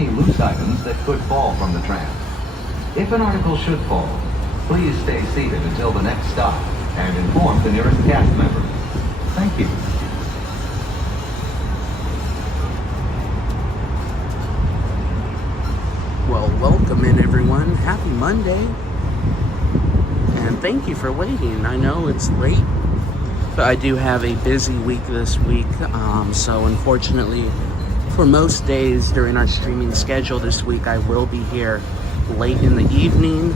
any loose items that could fall from the tram. If an article should fall, please stay seated until the next stop and inform the nearest cast member. Thank you. Well, welcome in everyone. Happy Monday. And thank you for waiting. I know it's late, but I do have a busy week this week. So unfortunately, for most days during our streaming schedule this week, I will be here late in the evening.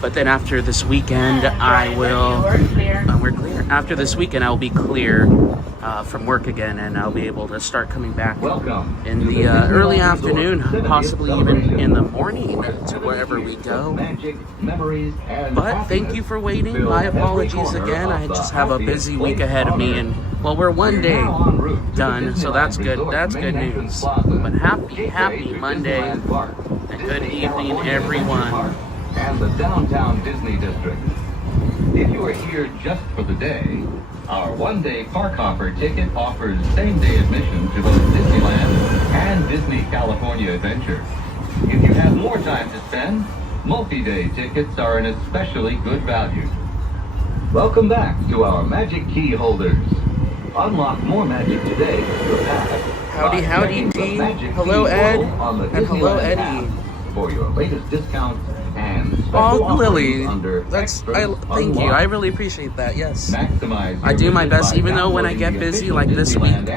But then after this weekend, I will... we're clear. After this weekend, I'll be clear from work again, and I'll be able to start coming back in the early afternoon, possibly even in the morning to wherever we go. But thank you for waiting. My apologies again. I just have a busy week ahead of me, and well, we're one day done, so that's good. That's good news. But happy Monday, and good evening, everyone. And the downtown Disney district. If you are here just for the day, our one-day park hopper ticket offers same-day admission to both Disneyland and Disney California Adventure. If you have more time to spend, multi-day tickets are an especially good value. Welcome back to our Magic Key holders. Unlock more magic today with your pass. Howdy, Dee. Hello, Ed. And hello, Eddie. For your latest discounts and oh, Lily, thank you. I really appreciate that. Yes, I do my best, even though when I get busy like this week,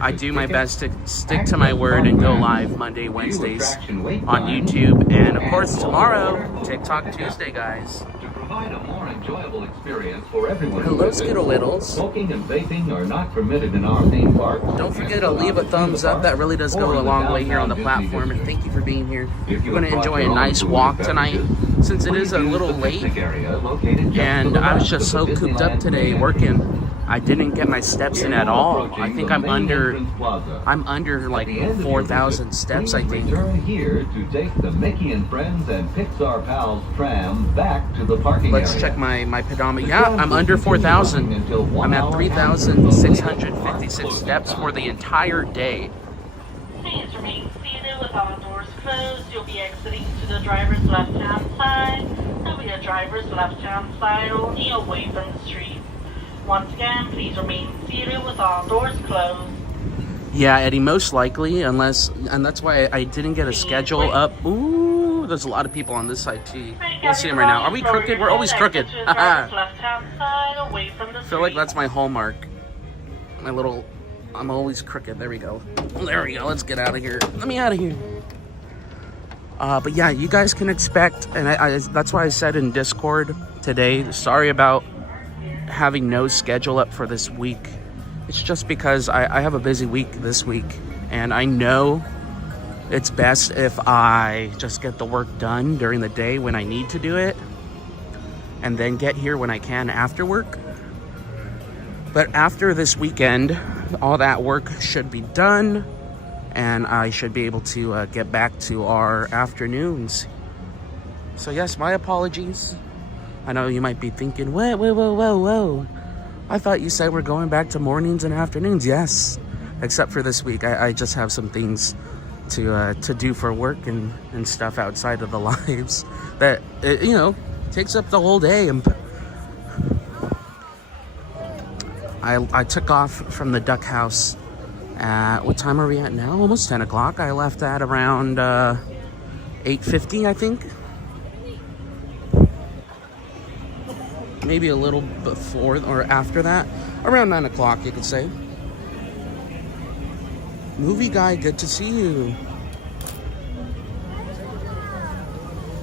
I do my best to stick to my word and go live Monday, Wednesdays on YouTube, and of course tomorrow, TikTok Tuesday, guys. Provide a more enjoyable experience for everyone. Hello, Skittle Littles. Smoking and vaping are not permitted in our theme park. Don't forget to leave a thumbs up. That really does go a long way here on the platform. And thank you for being here. You're going to enjoy a nice walk tonight, since it is a little late. And I was just so cooped up today working. I didn't get my steps in at all. I think I'm under like 4,000 steps, I think. Return here to take the Mickey and Friends and Pixar Pals tram back to the parking area. Let's check my pedometer. Yeah, I'm under 4,000. I'm at 3,656 steps for the entire day. Please remain seated with all doors closed. You'll be exiting to the driver's left-hand side. There'll be a driver's left-hand side only away from the street. Once again, please remain seated with all doors closed. Yeah, Eddie, most likely, and that's why I didn't get a schedule up. Ooh, there's a lot of people on this side too. We'll see them right now. Are we crooked? We're always crooked. I feel like that's my hallmark. I'm always crooked. There we go. There we go. Let's get out of here. Let me out of here. But yeah, you guys can expect, and that's why I said in Discord today, sorry about having no schedule up for this week. It's just because I have a busy week this week, and I know it's best if I just get the work done during the day when I need to do it, and then get here when I can after work. But after this weekend, all that work should be done, and I should be able to get back to our afternoons. So yes, my apologies. I know you might be thinking, whoa. I thought you said we're going back to mornings and afternoons. Yes, except for this week. I just have some things to do for work and stuff outside of the lives that, takes up the whole day. And I took off from the duck house at, what time are we at now? Almost 10 o'clock. I left at around 8:50, I think. Maybe a little before or after that. Around 9 o'clock, you could say. Movie guy, good to see you.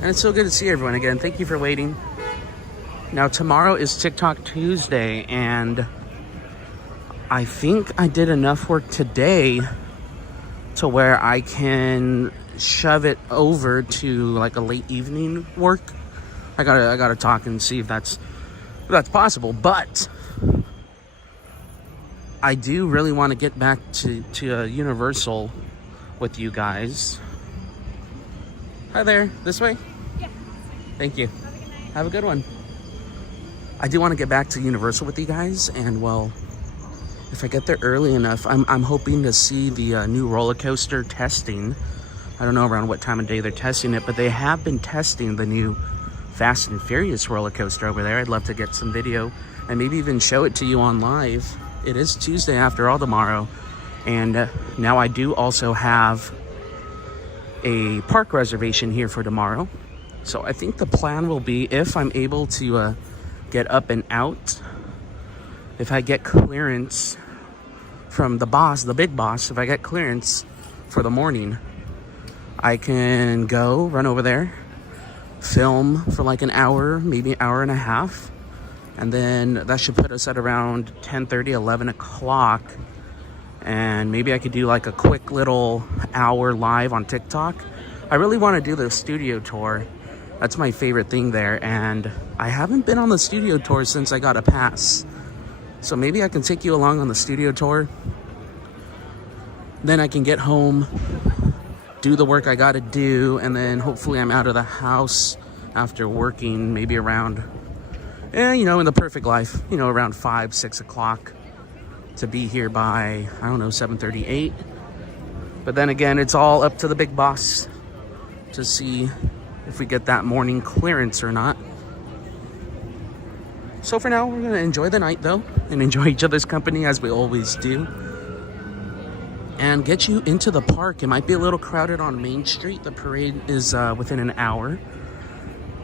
And it's so good to see everyone again. Thank you for waiting. Now, tomorrow is TikTok Tuesday, and I think I did enough work today to where I can shove it over to like a late evening work. I gotta talk and see if that's possible, but I do really want to get back to Universal with you guys. Hi there, this way? Yeah. Thank you. Have a good one. I do want to get back to Universal with you guys, and well, if I get there early enough, I'm hoping to see the new roller coaster testing. I don't know around what time of day they're testing it, but they have been testing the new Fast and Furious roller coaster over there. I'd love to get some video and maybe even show it to you on live. It is Tuesday after all tomorrow, and now I do also have a park reservation here for tomorrow. So I think the plan will be, if I'm able to get up and out, if I get clearance from the boss, the big boss, if I get clearance for the morning, I can go run over there, film for like an hour, maybe an hour and a half, and then that should put us at around 10:30, 11 o'clock. And maybe I could do like a quick little hour live on TikTok. I really want to do the studio tour. That's my favorite thing there, and I haven't been on the studio tour since I got a pass. So maybe I can take you along on the studio tour. Then I can get home, do the work I gotta do, and then hopefully I'm out of the house after working maybe around, you know, in the perfect life, you know, around 5, 6 o'clock, to be here by, I don't know, 7:38. But then again, it's all up to the big boss to see if we get that morning clearance or not. So for now, we're gonna enjoy the night though, and enjoy each other's company as we always do, and get you into the park. It might be a little crowded on Main Street. The parade is within an hour,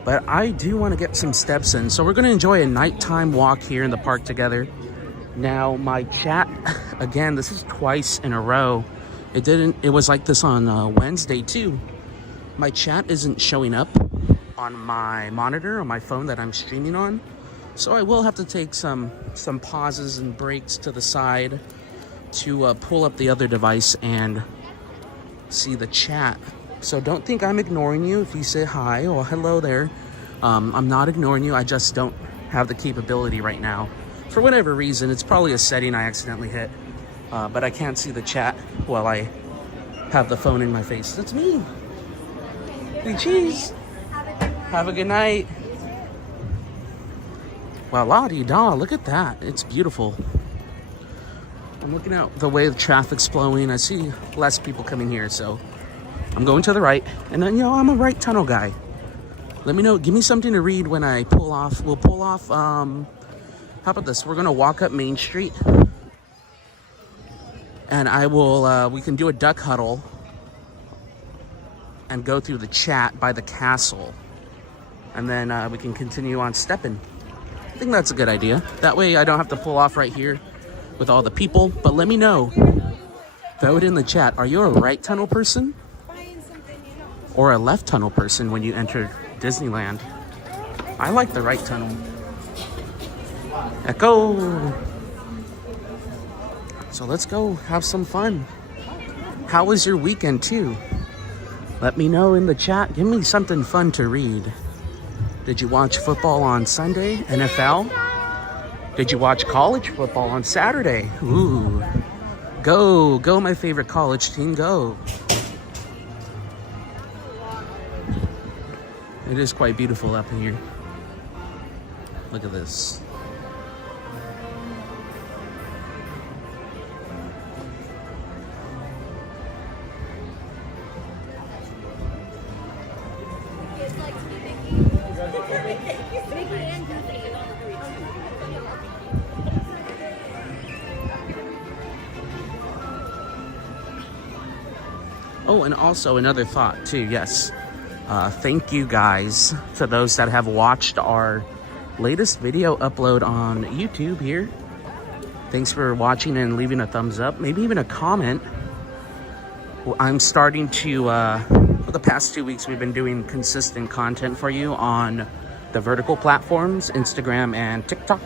but I do want to get some steps in. So we're gonna enjoy a nighttime walk here in the park together. Now my chat, again, this is twice in a row. It was like this on Wednesday too. My chat isn't showing up on my monitor, on my phone that I'm streaming on. So I will have to take some pauses and breaks to the side to pull up the other device and see the chat. So don't think I'm ignoring you if you say hi or hello there. I'm not ignoring you. I just don't have the capability right now. For whatever reason, it's probably a setting I accidentally hit. But I can't see the chat while I have the phone in my face. That's me. Hey, cheese. Have a good night. Wow, la-di-da, look at that. It's beautiful. I'm looking out the way the traffic's flowing. I see less people coming here, so I'm going to the right. And then, you know, I'm a right tunnel guy. Let me know, give me something to read when I pull off. We'll pull off, how about this? We're gonna walk up Main Street. And I will, we can do a duck huddle and go through the chat by the castle. And then we can continue on stepping. I think that's a good idea. That way I don't have to pull off right here with all the people. But let me know. Throw it in the chat. Are you a right tunnel person? Or a left tunnel person when you enter Disneyland? I like the right tunnel. Echo! So let's go have some fun. How was your weekend too? Let me know in the chat. Give me something fun to read. Did you watch football on Sunday? NFL? Did you watch college football on Saturday? Ooh. Go. Go, my favorite college team. Go. It is quite beautiful up here. Look at this. Oh, and also another thought too, yes. Thank you guys to those that have watched our latest video upload on YouTube here. Thanks for watching and leaving a thumbs up, maybe even a comment. I'm starting to, for the past 2 weeks, we've been doing consistent content for you on the vertical platforms, Instagram and TikTok.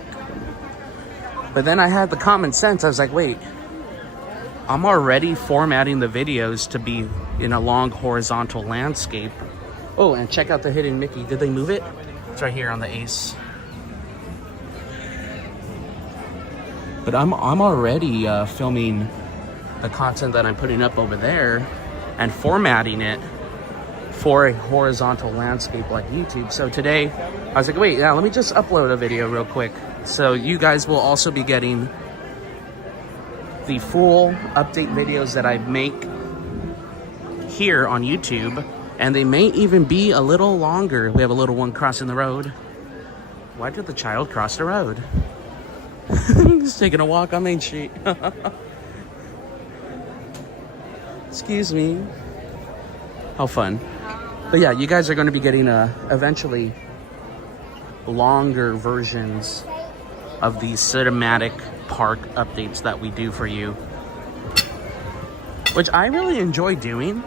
But then I had the common sense, I was like, wait, I'm already formatting the videos to be in a long horizontal landscape. Oh, and check out the hidden Mickey. Did they move it? It's right here on the Ace. But I'm already filming the content that I'm putting up over there and formatting it for a horizontal landscape like YouTube. So today, I was like, wait, yeah, let me just upload a video real quick. So you guys will also be getting the full update videos that I make here on YouTube, and they may even be a little longer. We have a little one crossing the road. Why did the child cross the road? He's taking a walk on Main Street. Excuse me. How fun. But yeah, you guys are going to be getting eventually longer versions of these cinematic park updates that we do for you, which I really enjoy doing.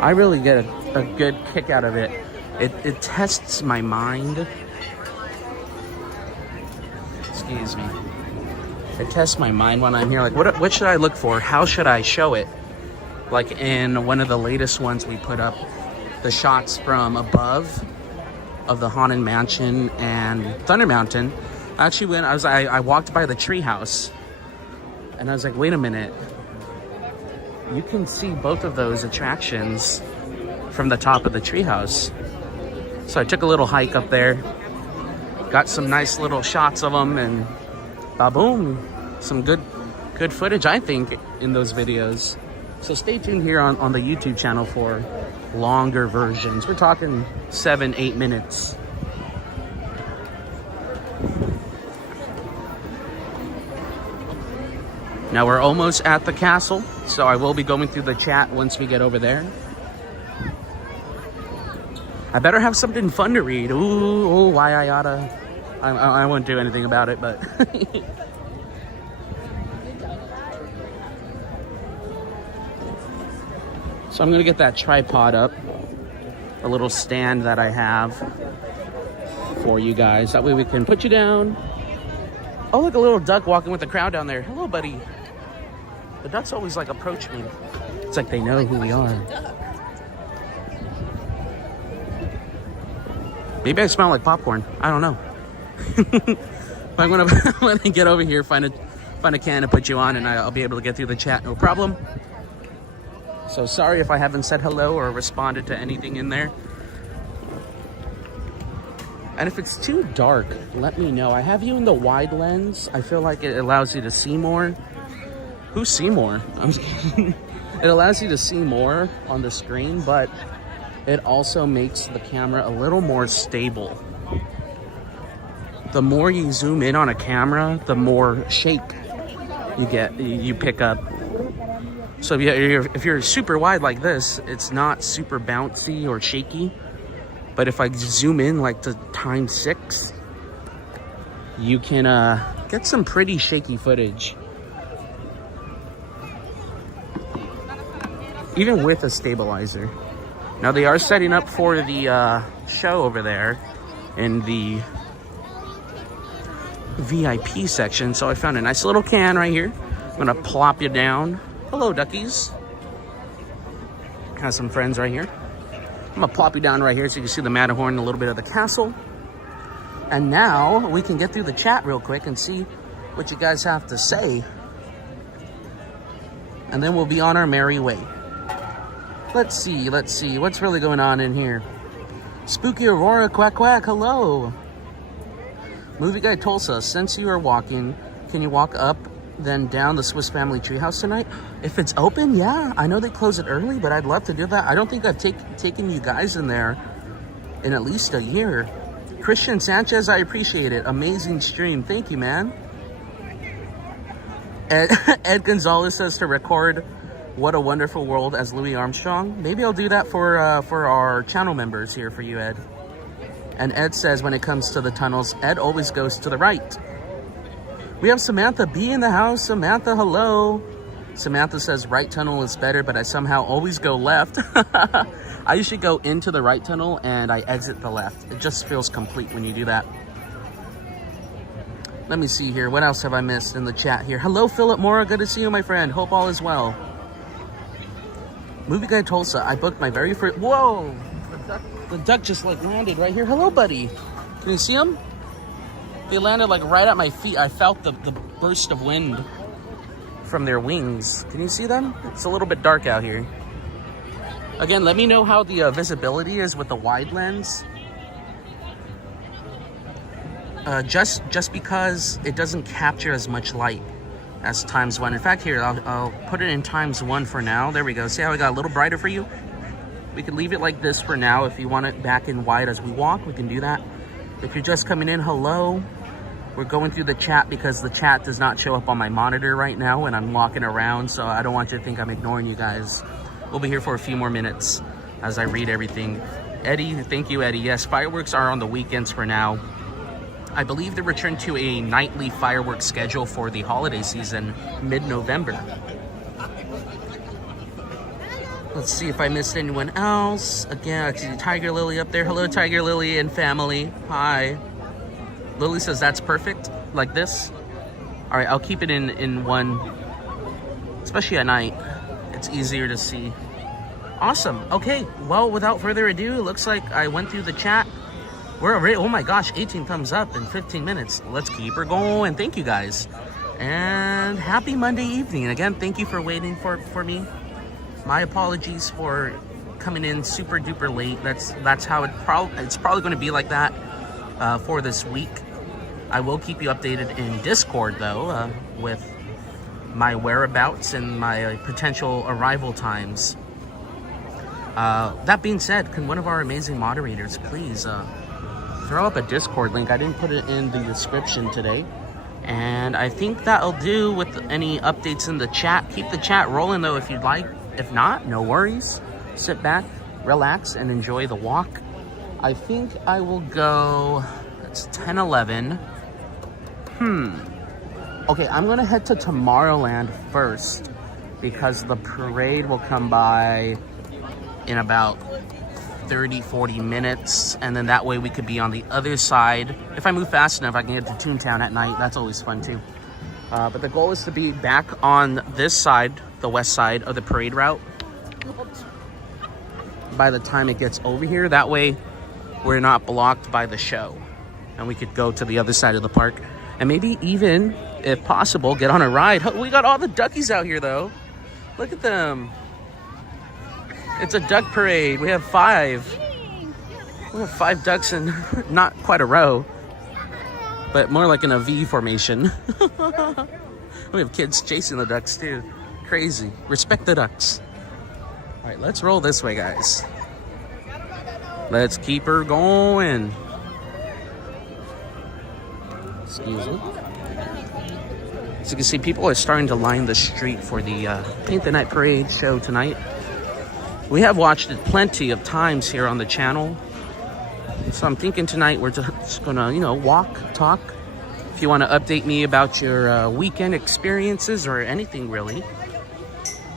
I really get a good kick out of it. It tests my mind. Excuse me. It tests my mind when I'm here. Like, what should I look for? How should I show it? Like in one of the latest ones we put up, the shots from above of the Haunted Mansion and Thunder Mountain. Actually, when I walked by the treehouse, and I was like, wait a minute. You can see both of those attractions from the top of the treehouse. So I took a little hike up there, got some nice little shots of them, and ba-boom, some good footage, I think, in those videos. So stay tuned here on the YouTube channel for longer versions. We're talking 7-8 minutes. Now we're almost at the castle, so I will be going through the chat once we get over there. I better have something fun to read. Ooh, why I oughta. I won't do anything about it, but. So I'm gonna get that tripod up, a little stand that I have for you guys. That way we can put you down. Oh, look, a little duck walking with the crowd down there. Hello, buddy. The ducks always like approach me. It's like they know who we are. Maybe I smell like popcorn. I don't know. But I'm gonna get over here, find a can to put you on, and I'll be able to get through the chat, no problem. So sorry if I haven't said hello or responded to anything in there. And if it's too dark, let me know. I have you in the wide lens. I feel like it allows you to see more. Who's Seymour? It allows you to see more on the screen, but it also makes the camera a little more stable. The more you zoom in on a camera, the more shape you pick up. So if you're super wide like this, it's not super bouncy or shaky. But if I zoom in like to ×6, you can get some pretty shaky footage. Even with a stabilizer. Now they are setting up for the show over there in the VIP section. So I found a nice little can right here. I'm gonna plop you down. Hello, duckies. Have some friends right here. I'm gonna plop you down right here so you can see the Matterhorn and a little bit of the castle. And now we can get through the chat real quick and see what you guys have to say. And then we'll be on our merry way. Let's see. What's really going on in here? Spooky Aurora, quack quack, hello. Movie Guy Tulsa, since you are walking, can you walk up then down the Swiss Family Treehouse tonight? If it's open, yeah. I know they close it early, but I'd love to do that. I don't think I've taken you guys in there in at least a year. Christian Sanchez, I appreciate it. Amazing stream. Thank you, man. Ed Gonzalez says to record What a Wonderful World as Louis Armstrong. Maybe I'll do that for our channel members here for you, Ed. And Ed says when it comes to the tunnels, Ed always goes to the right. We have Samantha B in the house. Samantha, hello. Samantha says right tunnel is better, but I somehow always go left. I usually go into the right tunnel and I exit the left. It just feels complete when you do that. Let me see here. What else have I missed in the chat here? Hello, Philip Mora. Good to see you, my friend. Hope all is well. Movie Guy Tulsa. I booked my very first... Whoa! The duck just like landed right here. Hello, buddy. Can you see him? They landed like right at my feet. I felt the burst of wind from their wings. Can you see them? It's a little bit dark out here. Again, let me know how the visibility is with the wide lens. just because it doesn't capture as much light as ×1. In fact, here, I'll put it in ×1 for now. There we go. See how it got a little brighter for you? We can leave it like this for now. If you want it back in white as we walk, we can do that. If you're just coming in, hello. We're going through the chat because the chat does not show up on my monitor right now when I'm walking around, so I don't want you to think I'm ignoring you guys. We'll be here for a few more minutes as I read everything. Eddie, thank you, Eddie. Yes, fireworks are on the weekends for now. I believe they returned to a nightly fireworks schedule for the holiday season mid-November. Let's see if I missed anyone else. Again, I see Tiger Lily up there. Hello, Tiger Lily and family. Hi. Lily says that's perfect, like this. All right, I'll keep it in one, especially at night. It's easier to see. Awesome. Okay, well, without further ado, it looks like I went through the chat. We're already, oh my gosh, 18 thumbs up in 15 minutes. Let's keep her going. Thank you guys. And happy Monday evening. Again, thank you for waiting for me. My apologies for coming in super duper late. That's how it's probably going to be like that for this week. I will keep you updated in Discord though with my whereabouts and my potential arrival times. That being said, can one of our amazing moderators please throw up a Discord link? I didn't put it in the description today. And I think that'll do with any updates in the chat. Keep the chat rolling though if you'd like. If not, no worries. Sit back, relax, and enjoy the walk. I think I will go, it's 10:11. Okay, I'm gonna head to Tomorrowland first because the parade will come by in about 30-40 minutes, and then that way we could be on the other side. If I move fast enough, I can get to Toontown at night. That's always fun too. But the goal is to be back on this side, the west side of the parade route, by the time it gets over here. That way we're not blocked by the show and we could go to the other side of the park and maybe even, if possible, get on a ride. We got all the duckies out here though. Look at them. It's a duck parade. We have 5. We have 5 ducks in not quite a row, but more like in a V formation. We have kids chasing the ducks too. Crazy. Respect the ducks. All right, let's roll this way, guys. Let's keep her going. Excuse me. As you can see, people are starting to line the street for the Paint the Night Parade show tonight. We have watched it plenty of times here on the channel. So I'm thinking tonight we're just gonna, walk, talk. If you want to update me about your weekend experiences or anything really,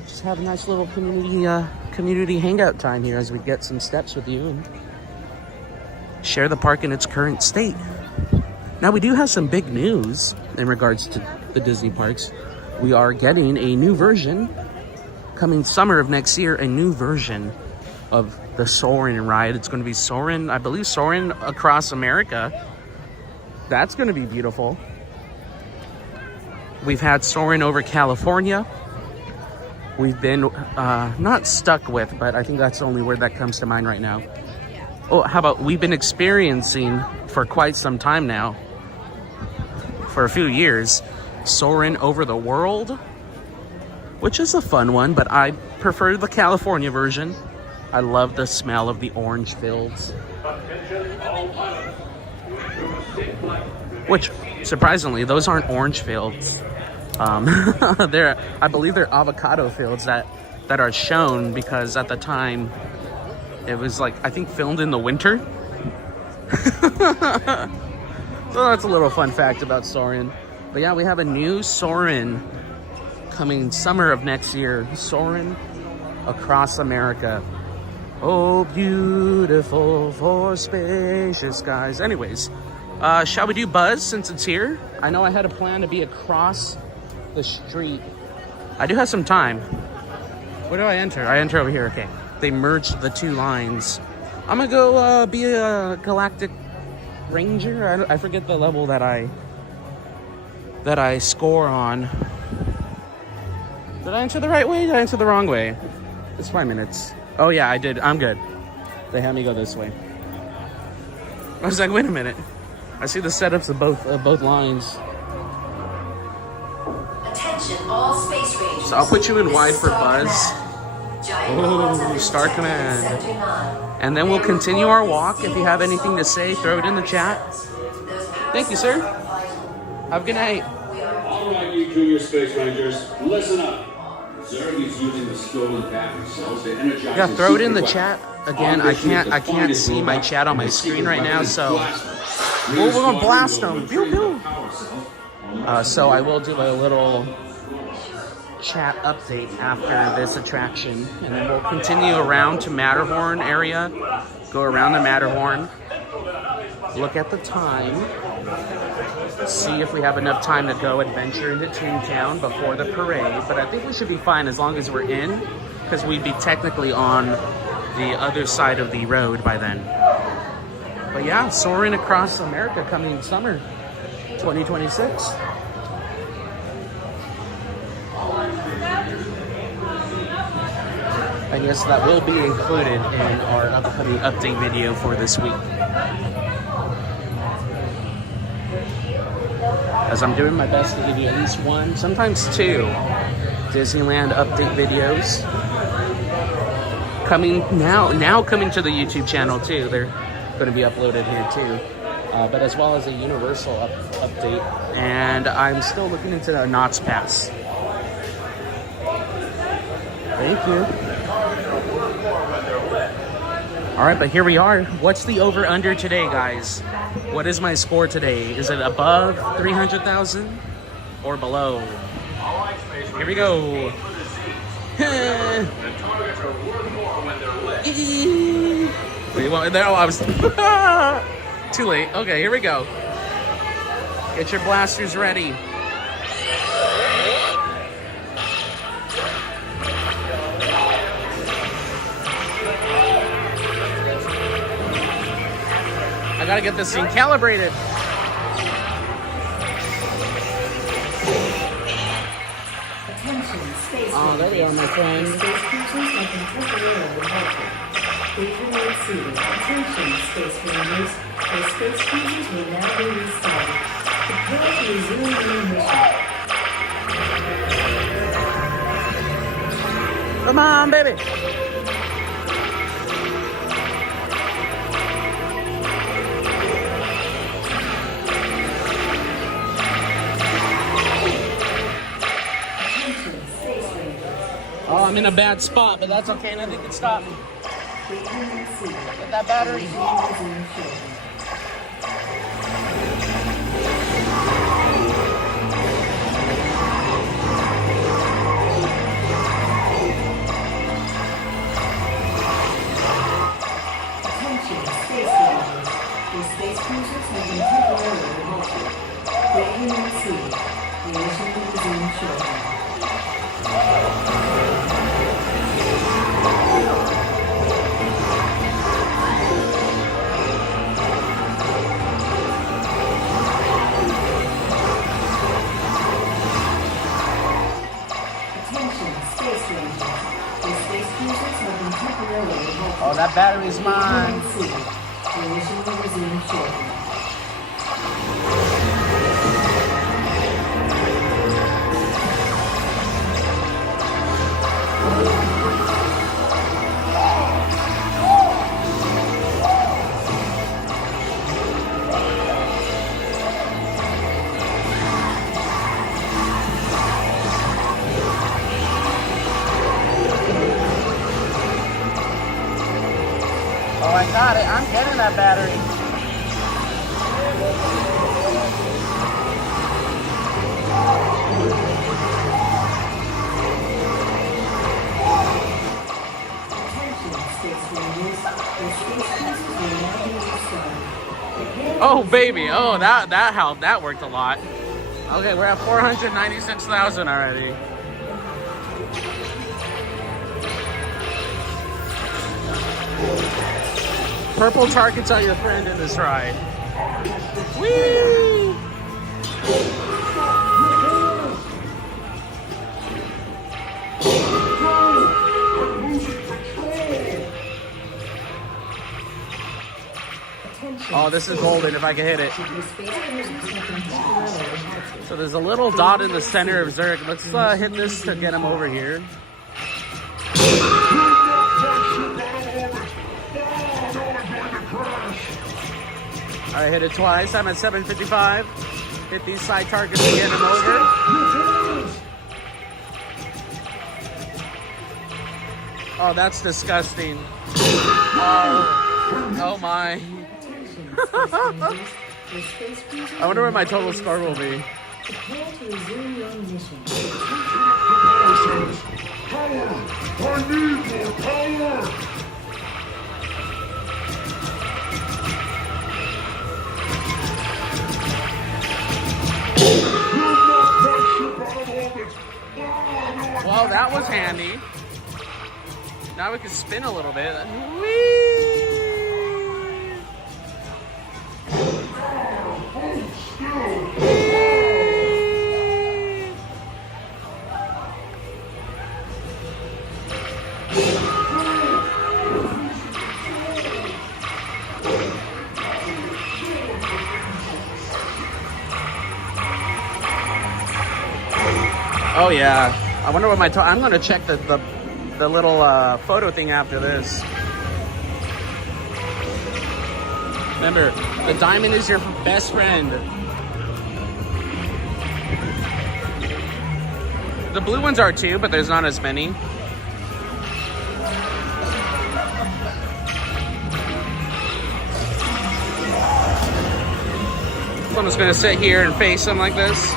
just have a nice little community hangout time here as we get some steps with you and share the park in its current state. Now we do have some big news in regards to the Disney parks. We are getting a new version coming summer of next year, a new version of the Soarin' ride. It's going to be Soarin', I believe Soarin' across America. That's going to be beautiful. We've had Soarin' over California. We've been not stuck with, but I think that's the only word that comes to mind right now. Oh, how about we've been experiencing for quite some time now, for a few years, Soarin' over the world, which is a fun one, but I prefer the California version. I love the smell of the orange fields. Which, surprisingly, those aren't orange fields. I believe they're avocado fields that are shown because at the time it was I think filmed in the winter. So that's a little fun fact about Soarin'. But yeah, we have a new Soarin' coming summer of next year. Soarin' across America. Oh, beautiful for spacious skies. Anyways, shall we do Buzz since it's here? I know I had a plan to be across the street. I do have some time. Where do I enter? I enter over here. Okay. They merged the two lines. I'm gonna go be a Galactic Ranger. I forget the level that I score on. Did I enter the right way? Did I enter the wrong way? It's 5 minutes. Oh yeah, I did. I'm good. They had me go this way. I was like, wait a minute. I see the setups of both lines. Attention, all space rangers. So I'll put you in wide for Buzz. Oh, Star Command. And then we'll continue our walk. If you have anything to say, throw it in the chat. Thank you, sir. Have a good night. All right, you junior space rangers, listen up. Zerg is using the stolen battery cells to energize. Yeah, throw it in the chat. Again, I can't see my chat on my screen right now, so we're gonna blast them. Pew, pew. So I will do a little chat update after this attraction, and then we'll continue around to Matterhorn area, go around the Matterhorn, look at the time, see if we have enough time to go adventure into Toontown before the parade. But I think we should be fine as long as we're in, because we'd be technically on the other side of the road by then. But yeah, soaring across America coming summer 2026. I guess that will be included in our upcoming update video for this week. As I'm doing my best to give you at least one, sometimes two, Disneyland update videos. Coming coming to the YouTube channel too. They're going to be uploaded here too. But as well as a Universal update. And I'm still looking into the Knott's Pass. Thank you. All right, but here we are. What's the over-under today, guys? What is my score today? Is it above 300,000 or below? Here we go. Wait, well, no, I was too late. Okay, here we go. Get your blasters ready. I gotta get this thing calibrated. Oh, there we are, my friend. Space cruisers have been temporarily halted. Please remain seated. Attention, space rangers. The space cruisers will now be restarted. Prepare to resume your mission. Come on, baby. Oh, I'm in a bad spot, but that's okay. Nothing can stop me. Get that battery. Attention, space rangers. The space cruisers have been temporarily halted. Please remain seated. The mission will resume shortly. Oh, that battery's mine. The mission will resume shortly. Oh, I got it. I'm getting that battery. Oh, baby. Oh, that helped. That worked a lot. Okay, we're at 496,000 already. Purple targets are your friend in this ride. Whee! Attention, Oh, this is golden if I can hit it. Your space cruisers have been temporarily halted. So there's a little dot in the center of Zurich. Let's hit this to get him over here. I hit it twice. I'm at 755. Hit these side targets to get him over. Oh, that's disgusting. Oh my. I wonder what my total score will be. Prepare to resume your mission. Well, that was handy. Now we can spin a little bit. Whee! Oh yeah, I wonder what I'm gonna check the little photo thing after this. Remember, the diamond is your best friend. The blue ones are too, but there's not as many. So I'm just gonna sit here and face him like this.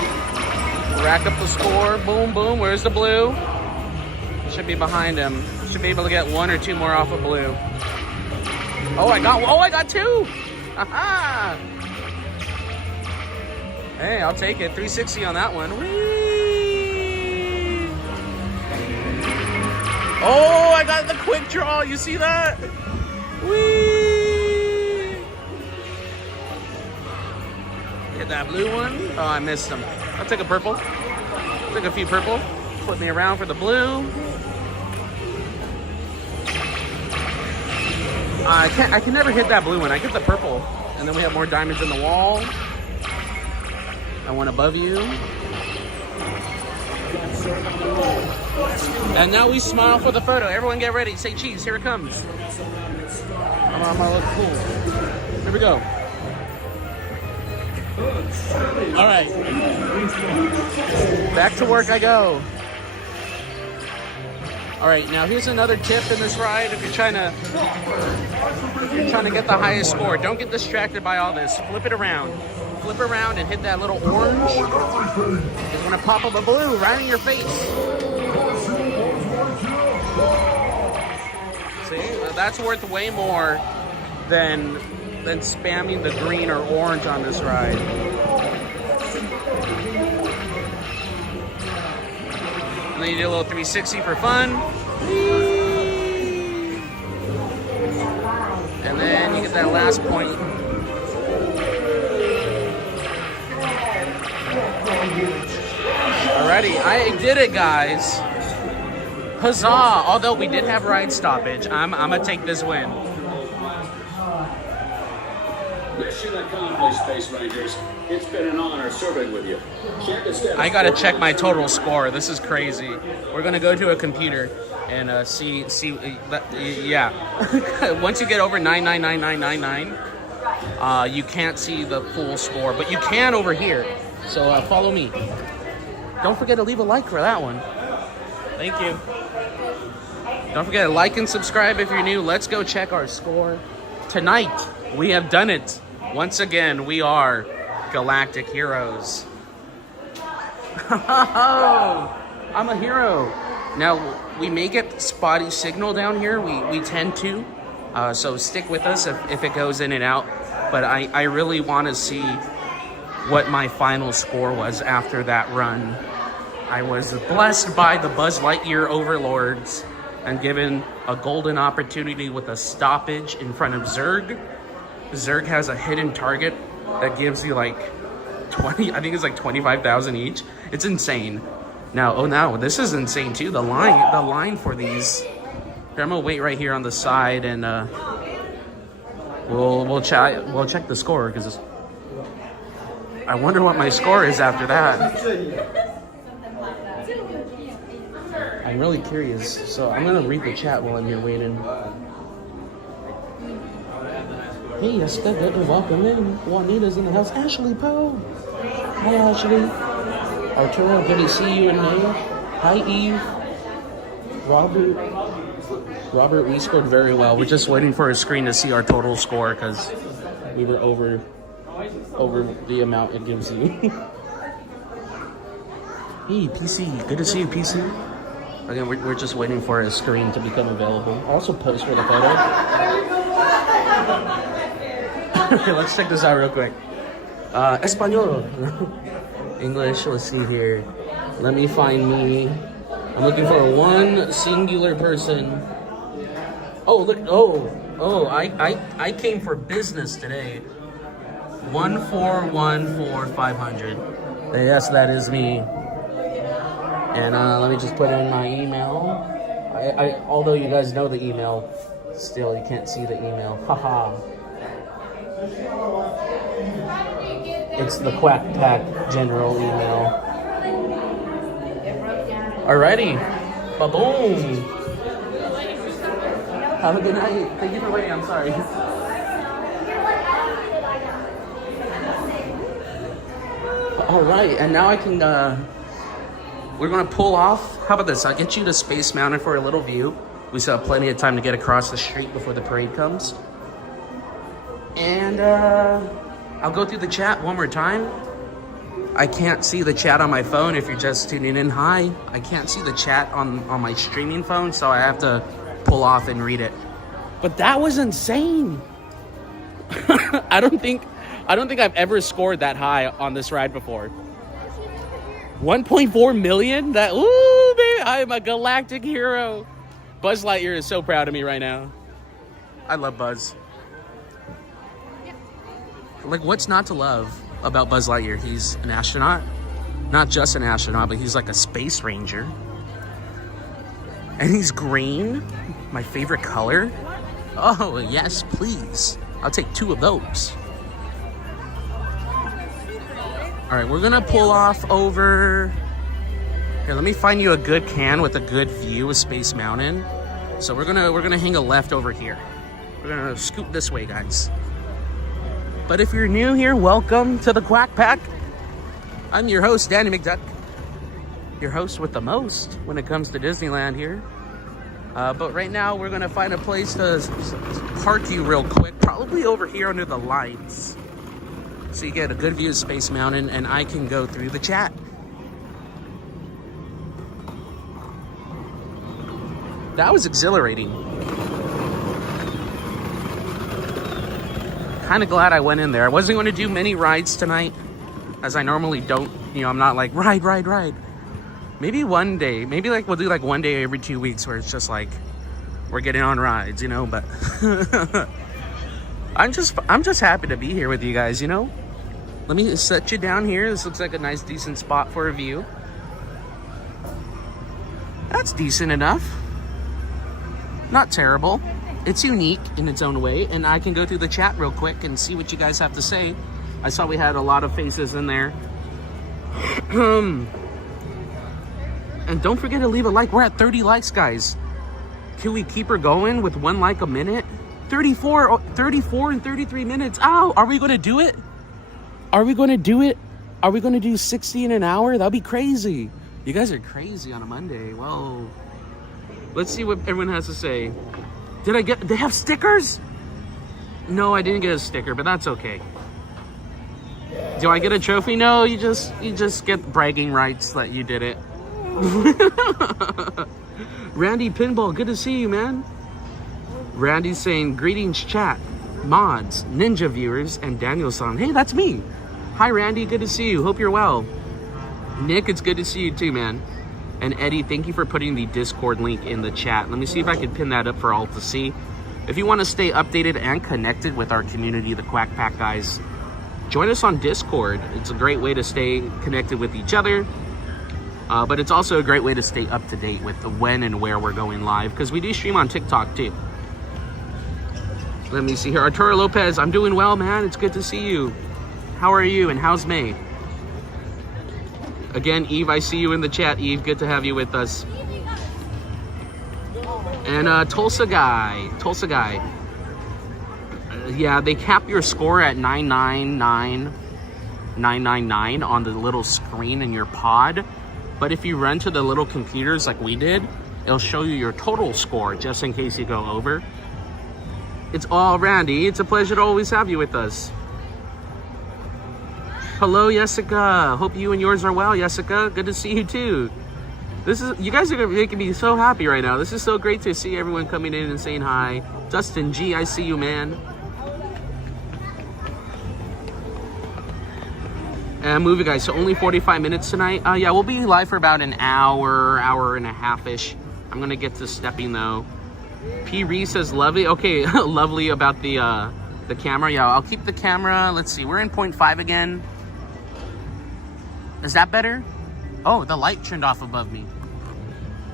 Rack up the score. Boom, boom. Where's the blue? Should be behind him. Should be able to get one or two more off of blue. Oh, I got two. Aha! Hey, I'll take it. 360 on that one. Whee! Oh, I got the quick draw. You see that? Whee! Hit that blue one. Oh, I missed him. I'll take a purple. Take a few purple. Flip me around for the blue. I can never hit that blue one. I get the purple. And then we have more diamonds in the wall. I one above you. And now we smile for the photo. Everyone get ready. Say cheese. Here it comes. I'm gonna look cool. Here we go. All right, back to work I go. All right, now here's another tip in this ride. If you're trying to get the highest score, don't get distracted by all this. Flip it around. Flip around and hit that little orange. It's gonna pop up a blue right in your face. See, that's worth way more than spamming the green or orange on this ride. And then you do a little 360 for fun. And then you get that last point. Alrighty, I did it, guys. Huzzah! Although we did have ride stoppage, I'm gonna take this win. Mission accomplished, Space Rangers. It's been an honor serving with you. I gotta check my total score. This is crazy. We're gonna go to a computer and see. Yeah. Once you get over 99999, you can't see the full score, but you can over here. So follow me. Don't forget to leave a like for that one. Thank you. Don't forget to like and subscribe if you're new. Let's go check our score. Tonight, we have done it. Once again, we are galactic heroes. I'm a hero. Now, we may get spotty signal down here. We tend to. So stick with us if it goes in and out. But I really want to see what my final score was after that run. I was blessed by the Buzz Lightyear overlords and given a golden opportunity with a stoppage in front of Zurg. Zurg has a hidden target that gives you like 20, I think it's like 25,000 each. It's insane. Now, this is insane too. The line for these. Here, I'm gonna wait right here on the side and we'll check the score because I wonder what my score is after that. I'm really curious, so I'm gonna read the chat while I'm here waiting. Hey, Jessica, good to welcome in. Juanita's in the house. Ashley Poe. Hi, Ashley. Arturo, good to see you in May. Hi, Eve. Robert, we scored very well. We're just waiting for a screen to see our total score because we were over the amount it gives you. Hey, PC. Good to see you, PC. Again, we're just waiting for a screen to become available. Also post for the photo. Okay, let's check this out real quick. Espanol. English, let's see here. Let me find me. I'm looking for one singular person. Oh, look. Oh, I came for business today. 1414500. Yes, that is me. And let me just put in my email. Although you guys know the email, still you can't see the email. Haha. It's the Quack Pack general email. Alrighty. Ba-boom. Have a good night. Thank you for waiting. I'm sorry. Alright, and now I can, we're going to pull off. How about this? I'll get you to Space Mountain for a little view. We still have plenty of time to get across the street before the parade comes. And I'll go through the chat one more time. I can't see the chat on my phone if you're just tuning in. Hi. I can't see the chat on my streaming phone, so I have to pull off and read it. But that was insane. I don't think I've ever scored that high on this ride before. 1.4 million? That, ooh, baby, I am a galactic hero. Buzz Lightyear is so proud of me right now. I love Buzz. Like, what's not to love about Buzz Lightyear? He's an astronaut. Not just an astronaut, but he's like a space ranger. And he's green, my favorite color. Oh, yes, please. I'll take 2 of those. All right, we're gonna pull off over. Here, let me find you a good can with a good view of Space Mountain. So we're gonna hang a left over here. We're gonna scoot this way, guys. But if you're new here, welcome to the Quack Pack. I'm your host, Danny McDuck. Your host with the most when it comes to Disneyland here. But right now, we're gonna find a place to park you real quick, probably over here under the lights. So you get a good view of Space Mountain and I can go through the chat. That was exhilarating. Kind of glad I went in there. I wasn't going to do many rides tonight, as I normally don't. You know, I'm not like, ride. Maybe one day. Maybe like we'll do like one day every 2 weeks where it's just like, we're getting on rides, you know, but I'm just happy to be here with you guys, you know. Let me set you down here. This looks like a nice, decent spot for a view. That's decent enough. Not terrible. It's unique in its own way, and I can go through the chat real quick and see what you guys have to say. I saw we had a lot of faces in there. And don't forget to leave a like. We're at 30 likes, guys. Can we keep her going with 1 like a minute? 34 and 33 minutes. Ow, are we going to do it? Are we going to do it? Are we going to do 60 in an hour? That'll be crazy. You guys are crazy on a Monday. Whoa. Let's see what everyone has to say. They have stickers? No, I didn't get a sticker, but that's okay. Do I get a trophy? No, you just get bragging rights that you did it. Randy Pinball, good to see you, man. Randy's saying, greetings chat, mods, ninja viewers, and Daniel-san. Hey, that's me. Hi, Randy, good to see you. Hope you're well. Nick, it's good to see you too, man. And Eddie, thank you for putting the Discord link in the chat. Let me see if I can pin that up for all to see. If you want to stay updated and connected with our community, the Quack Pack guys, join us on Discord. It's a great way to stay connected with each other. But it's also a great way to stay up to date with when and where we're going live, because we do stream on TikTok too. Let me see here. Arturo Lopez, I'm doing well, man. It's good to see you. How are you and how's May? Again, Eve, I see you in the chat, Eve. Good to have you with us. And Tulsa guy. Yeah, they cap your score at 999 on the little screen in your pod. But if you run to the little computers like we did, it'll show you your total score just in case you go over. It's all Randy. It's a pleasure to always have you with us. Hello, Jessica. Hope you and yours are well, Jessica. Good to see you too. You guys are making me so happy right now. This is so great to see everyone coming in and saying hi. Dustin G, I see you, man. And movie guys, so only 45 minutes tonight. Yeah, we'll be live for about an hour and a half-ish. I'm gonna get to stepping though. P. Reese says lovely. Okay, lovely about the camera. Yeah, I'll keep the camera. Let's see, we're in 0.5 again. Is that better? Oh, the light turned off above me.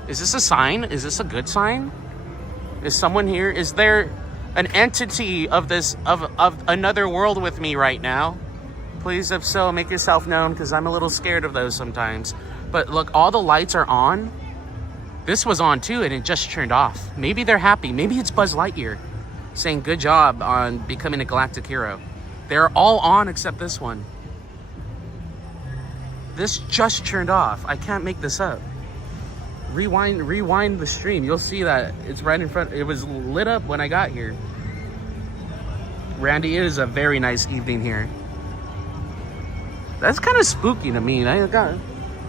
Is this a sign? Is this a good sign? Is someone here? Is there an entity of another world with me right now? Please, if so, make yourself known, because I'm a little scared of those sometimes. But look, all the lights are on. This was on too, and it just turned off. Maybe they're happy. Maybe it's Buzz Lightyear saying good job on becoming a galactic hero. They're all on except this one. This just turned off. I can't make this up. Rewind the stream. You'll see that it's right in front. It was lit up when I got here. Randy, it is a very nice evening here. That's kind of spooky to me. I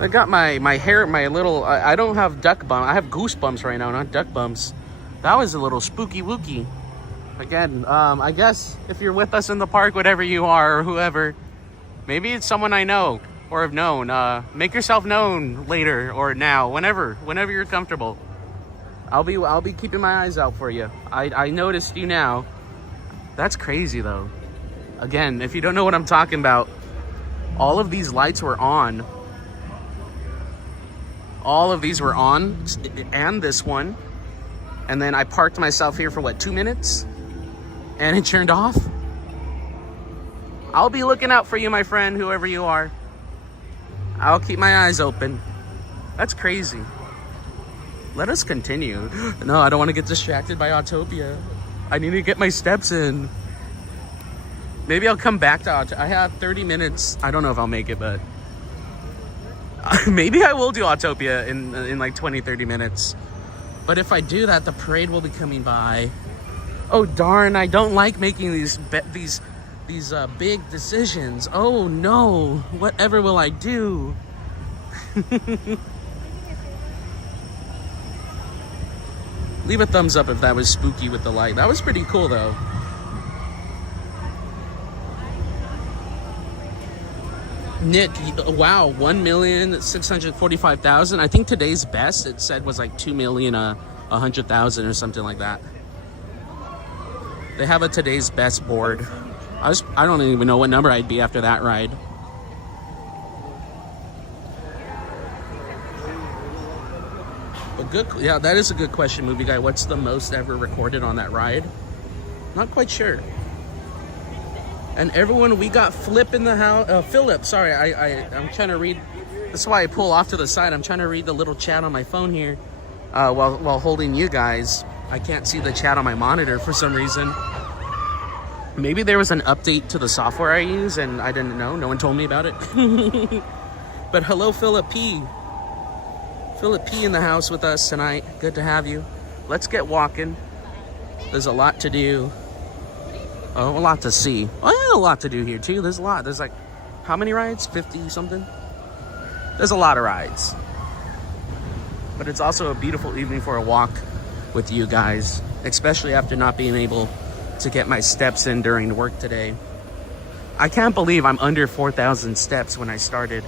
got my hair, my little, I don't have duck bumps. I have goosebumps right now, not duck bumps. That was a little spooky wookie. Again, I guess if you're with us in the park, whatever you are or whoever, maybe it's someone I know or have known. Make yourself known later or now, whenever you're comfortable. I'll be keeping my eyes out for you. I noticed you now. That's crazy though. Again, if you don't know what I'm talking about, all of these lights were on. All of these were on, and this one. And then I parked myself here for what, 2 minutes? And it turned off. I'll be looking out for you, my friend, whoever you are. I'll keep my eyes open. That's crazy. Let us continue. No, I don't want to get distracted by Autopia. I need to get my steps in. Maybe I'll come back to Autopia. I have 30 minutes. I don't know if I'll make it, but maybe I will do Autopia in like 20-30 minutes. But if I do that, the parade will be coming by. Oh darn, I don't like making these big decisions. Oh no, whatever will I do? Leave a thumbs up if that was spooky with the light. That was pretty cool though. Nick, wow, 1,645,000. I think today's best, it said, was like 2,100,000 or something like that. They have a today's best board. I don't even know what number I'd be after that ride. But good, yeah, that is a good question, movie guy. What's the most ever recorded on that ride? Not quite sure. And everyone, we got Flip in the house. Philip, sorry, I'm trying to read. That's why I pull off to the side. I'm trying to read the little chat on my phone here while holding you guys. I can't see the chat on my monitor for some reason. Maybe there was an update to the software I use and I didn't know. No one told me about it. But hello, Philip P. Philip P in the house with us tonight. Good to have you. Let's get walking. There's a lot to do. Oh, a lot to see. Oh, yeah, a lot to do here too. There's a lot. There's like, how many rides? 50 something? There's a lot of rides. But it's also a beautiful evening for a walk with you guys, especially after not being able to get my steps in during work today. I can't believe I'm under 4,000 steps when I started.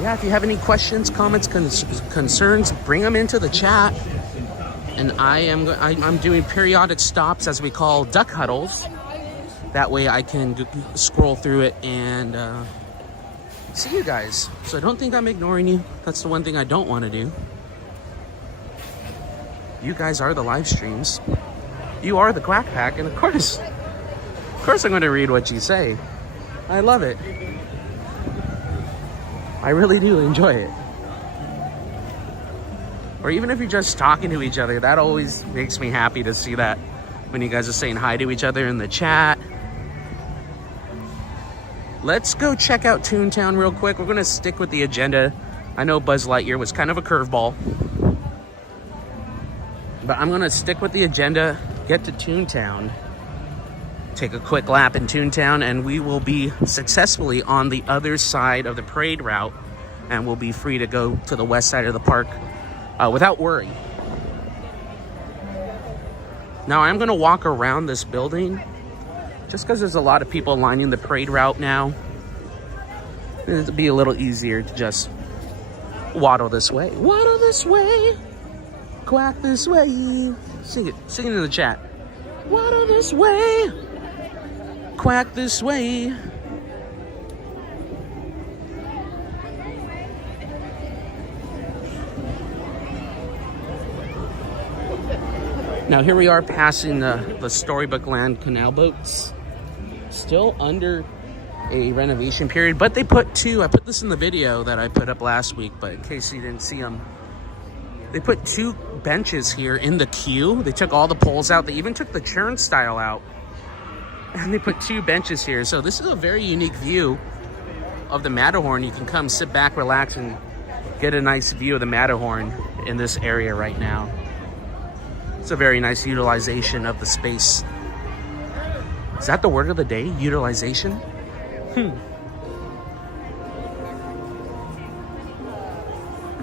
Yeah, if you have any questions, comments, concerns, bring them into the chat. And I'm doing periodic stops, as we call duck huddles. That way I can scroll through it and see you guys. So I don't think I'm ignoring you. That's the one thing I don't want to do. You guys are the live streams. You are the Quack Pack, and of course I'm going to read what you say. I love it. I really do enjoy it. Or even if you're just talking to each other, that always makes me happy to see that when you guys are saying hi to each other in the chat. Let's go check out Toontown real quick. We're going to stick with the agenda. I know Buzz Lightyear was kind of a curveball, but I'm going to stick with the agenda, get to Toontown, take a quick lap in Toontown, and we will be successfully on the other side of the parade route, and we'll be free to go to the west side of the park without worry. Now, I'm going to walk around this building just because there's a lot of people lining the parade route now. It'll be a little easier to just waddle this way. Waddle this way. Quack this way. Sing it. Sing it in the chat. Waddle this way. Quack this way. Now here we are passing the Storybook Land canal boats. Still under a renovation period, but they put two, I put this in the video that I put up last week, but in case you didn't see them, they put two benches here in the queue. They took all the poles out. They even took the turnstile out. And they put two benches here. So this is a very unique view of the Matterhorn. You can come sit back, relax, and get a nice view of the Matterhorn in this area right now. It's a very nice utilization of the space. Is that the word of the day? Utilization?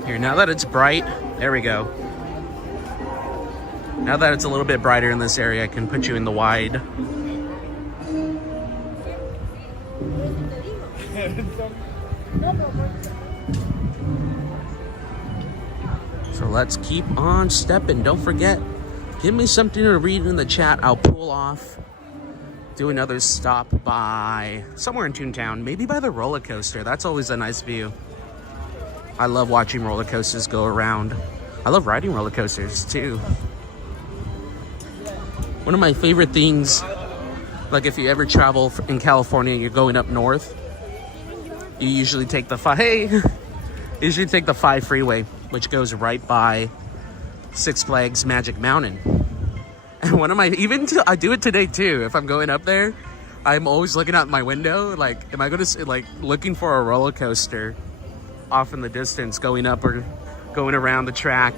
Here, now that it's bright, there we go. Now that it's a little bit brighter in this area, I can put you in the wide. So let's keep on stepping. Don't forget, give me something to read in the chat. I'll pull off, do another stop by somewhere in Toontown, maybe by the roller coaster. That's always a nice view. I love watching roller coasters go around. I love riding roller coasters too. One of my favorite things, like if you ever travel in California and you're going up north, you usually take the 5 freeway, which goes right by Six Flags Magic Mountain. And one of my, I do it today too. If I'm going up there, I'm always looking out my window, like, am I going to, like, looking for a roller coaster off in the distance, going up or going around the track.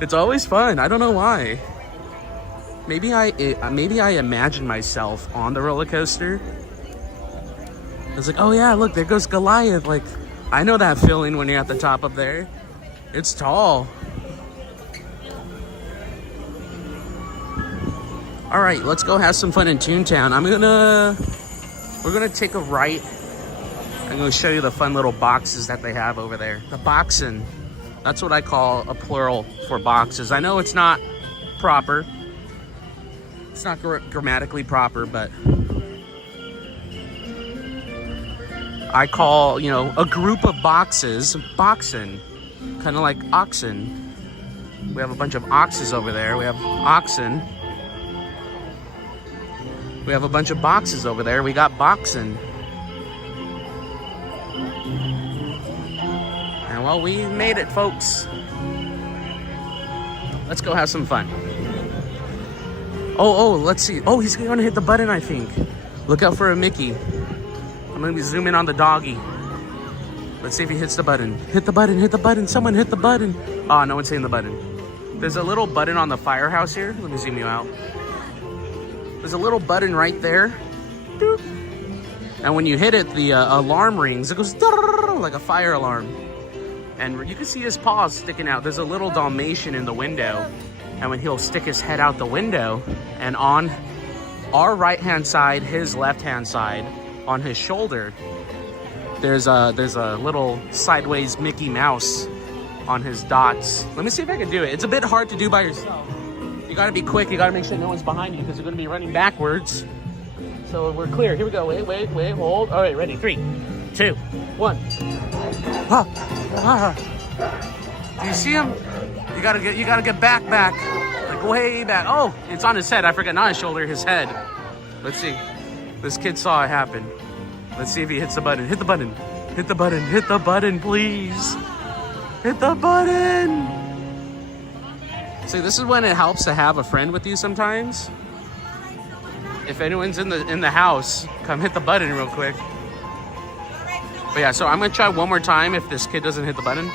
It's always fun. I don't know why. Maybe I imagine myself on the roller coaster. It's like, oh yeah, look, there goes Goliath. Like, I know that feeling when you're at the top up there. It's tall. All right, let's go have some fun in Toontown. We're gonna take a right. I'm gonna show you the fun little boxes that they have over there. The boxin'. That's what I call a plural for boxes. I know it's not proper. It's not grammatically proper, but I call, you know, a group of boxes boxin'. Kind of like oxen. We have a bunch of oxes over there. We have oxen. We have a bunch of boxes over there. We got boxin'. And well, we made it, folks. Let's go have some fun. Oh, let's see. Oh, he's going to hit the button, I think. Look out for a Mickey. I'm going to zoom in on the doggy. Let's see if he hits the button. Hit the button, hit the button. Someone hit the button. Oh, no one's hitting the button. There's a little button on the firehouse here. Let me zoom you out. There's a little button right there. Doop. And when you hit it, the alarm rings. It goes like a fire alarm. And you can see his paws sticking out. There's a little Dalmatian in the window. And when he'll stick his head out the window, and on our right-hand side, his left-hand side, on his shoulder, there's a little sideways Mickey Mouse on his dots. Let me see if I can do it. It's a bit hard to do by yourself. You gotta be quick. You gotta make sure no one's behind you because you're gonna be running backwards. So we're clear. Here we go. Wait, hold. All right, ready. 3, 2, 1. Do you see him? You gotta get back. Like way back. Oh, it's on his head. I forgot, not his shoulder, his head. Let's see. This kid saw it happen. Let's see if he hits the button. Hit the button. Hit the button. Hit the button, please. Hit the button. See, this is when it helps to have a friend with you sometimes. If anyone's in the house, come hit the button real quick. But yeah, so I'm gonna try one more time if this kid doesn't hit the button.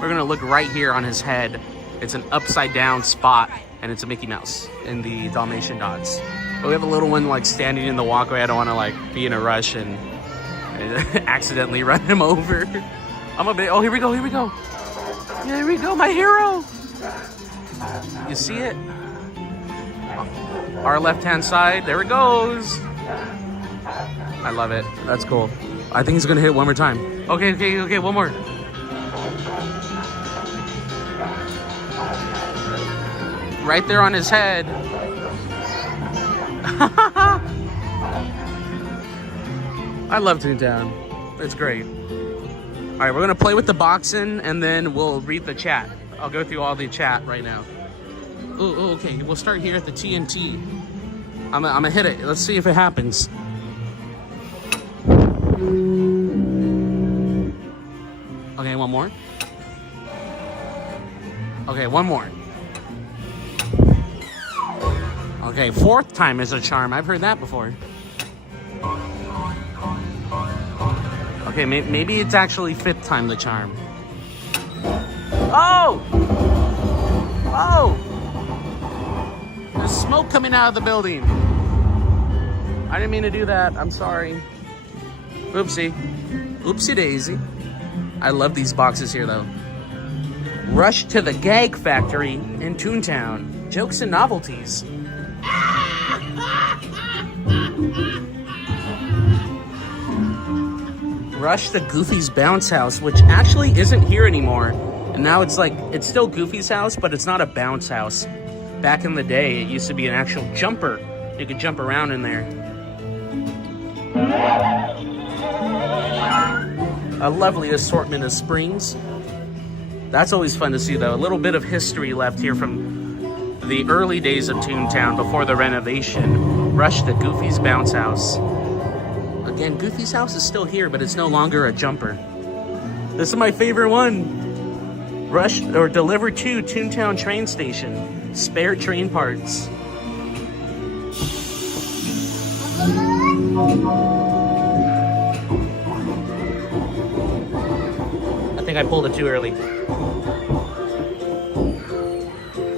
We're gonna look right here on his head. It's an upside down spot, and it's a Mickey Mouse in the Dalmatian dots. But we have a little one like standing in the walkway. I don't want to like be in a rush and accidentally run him over. I'm a bit. Oh, here we go. Here we go. Here we go, my hero. You see it? Our left-hand side. There it goes. I love it. That's cool. I think he's gonna hit one more time. Okay. One more. Right there on his head. I love Toontown. It's great. All right, we're gonna play with the boxing and then we'll read the chat. I'll go through all the chat right now. Oh, okay. We'll start here at the TNT. I'm gonna hit it. Let's see if it happens. Okay, one more. Okay, one more. Okay, fourth time is a charm. I've heard that before. Okay, maybe it's actually fifth time the charm. Oh! Oh! There's smoke coming out of the building. I didn't mean to do that. I'm sorry. Oopsie. Oopsie daisy. I love these boxes here, though. Rush to the Gag Factory in Toontown. Jokes and novelties. Rush to Goofy's Bounce House, which actually isn't here anymore. And now it's like, it's still Goofy's house, but it's not a bounce house. Back in the day, it used to be an actual jumper. You could jump around in there. A lovely assortment of springs. That's always fun to see, though. A little bit of history left here from the early days of Toontown before the renovation. Rush to Goofy's Bounce House. Again, Goofy's house is still here, but it's no longer a jumper. This is my favorite one. Rush or deliver to Toontown train station. Spare train parts. I think I pulled it too early.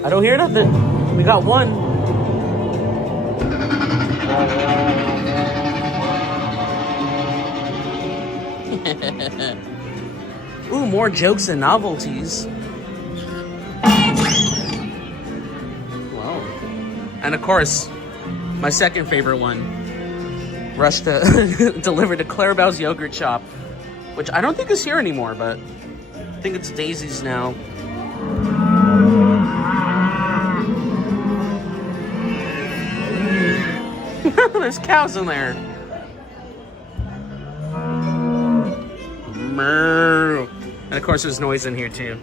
I don't hear nothing. We got one. Ooh, more jokes and novelties. Wow. And of course, my second favorite one. Rush to deliver to Clarabelle's Yogurt Shop, which I don't think is here anymore, but I think it's Daisy's now. There's cows in there. Moo. And of course there's noise in here too.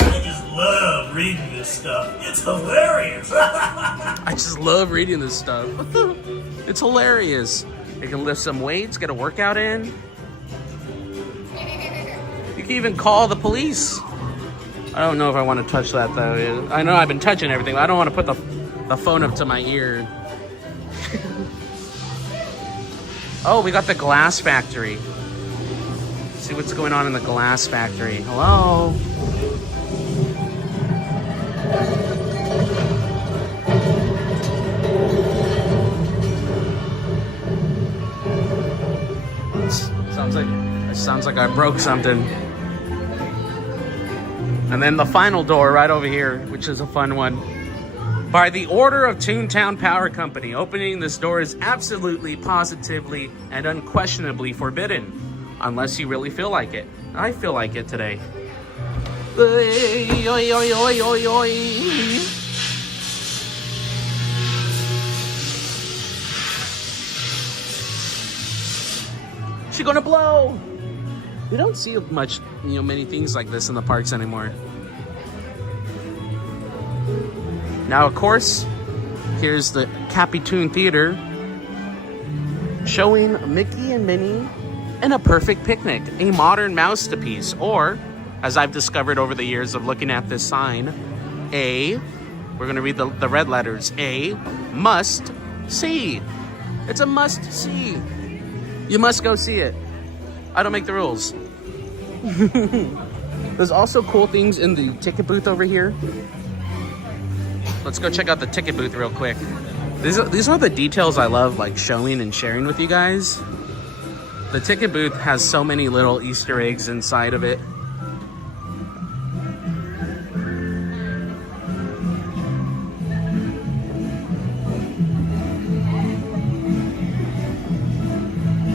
I just love reading this stuff. It's hilarious. I just love reading this stuff. It's hilarious. You can lift some weights, get a workout in. You can even call the police. I don't know if I want to touch that though. I know I've been touching everything, but I don't want to put the phone up to my ear. Oh, we got the glass factory. Let's see what's going on in the glass factory. Hello? Sounds like I broke something. And then the final door right over here, which is a fun one. By the order of Toontown Power Company, opening this door is absolutely, positively, and unquestionably forbidden. Unless you really feel like it. I feel like it today. Oy, oy, oy, oy, oy, oy. She gonna blow! We don't see much, many things like this in the parks anymore. Now, of course, here's the Cappy-Toon Theater showing Mickey and Minnie in A Perfect Picnic, a modern masterpiece, or, as I've discovered over the years of looking at this sign, we're going to read the red letters, a must see. It's a must see. You must go see it. I don't make the rules. There's also cool things in the ticket booth over here. Let's go check out the ticket booth real quick. These are the details I love, like, showing and sharing with you guys. The ticket booth has so many little Easter eggs inside of it.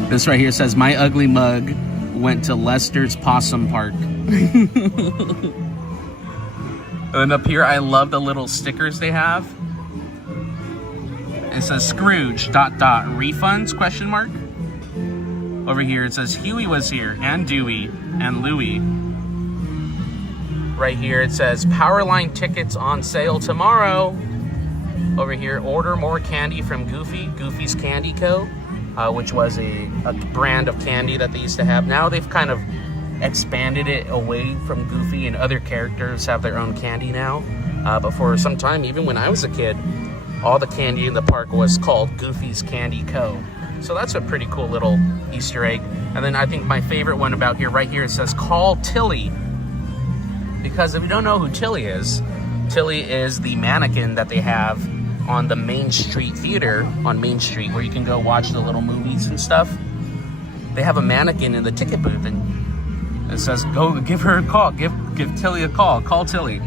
This right here says, "My ugly mug went to Lester's Possum Park." And up here, I love the little stickers they have. It says Scrooge ... refunds ? Over here it says Huey was here, and Dewey, and Louie. Right here it says Powerline tickets on sale tomorrow. Over here, order more candy from Goofy, Goofy's Candy Co., which was a brand of candy that they used to have. Now they've kind of expanded it away from Goofy, and other characters have their own candy now. But for some time, even when I was a kid, all the candy in the park was called Goofy's Candy Co. So that's a pretty cool little Easter egg. And then I think my favorite one about here, right here, it says call Tilly. Because if you don't know who Tilly is the mannequin that they have on the Main Street Theater on Main Street, where you can go watch the little movies and stuff. They have a mannequin in the ticket booth, and it says, go give her a call. Give Tilly a call. Call Tilly.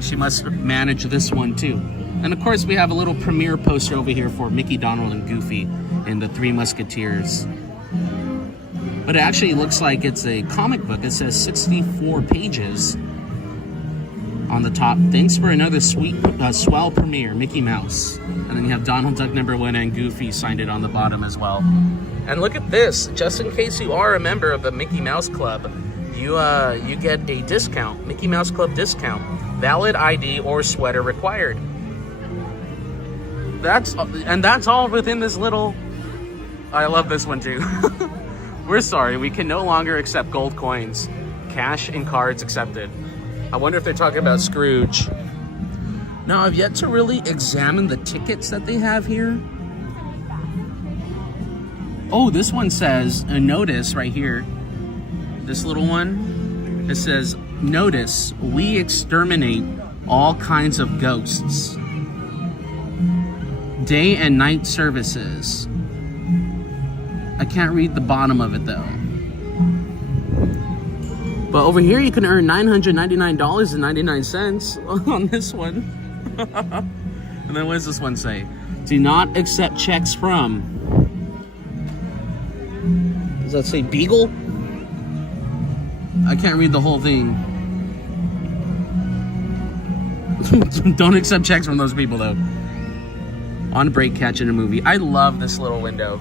She must manage this one too. And of course, we have a little premiere poster over here for Mickey, Donald, and Goofy in the Three Musketeers. But it actually looks like it's a comic book. It says 64 pages on the top. Thanks for another swell premiere, Mickey Mouse. And then you have Donald Duck #1 and Goofy signed it on the bottom as well. And look at this. Just in case you are a member of the Mickey Mouse Club, you get a discount, Mickey Mouse Club discount. Valid ID or sweater required. That's all within this little... I love this one too. We're sorry, we can no longer accept gold coins. Cash and cards accepted. I wonder if they're talking about Scrooge. Now, I've yet to really examine the tickets that they have here. Oh, this one says, a notice right here. This little one. It says, notice, we exterminate all kinds of ghosts. Day and night services. I can't read the bottom of it though. But over here you can earn $999.99 on this one. And then what does this one say? Do not accept checks from. Does that say Beagle? I can't read the whole thing. Don't accept checks from those people though. On break, catching a movie. I love this little window.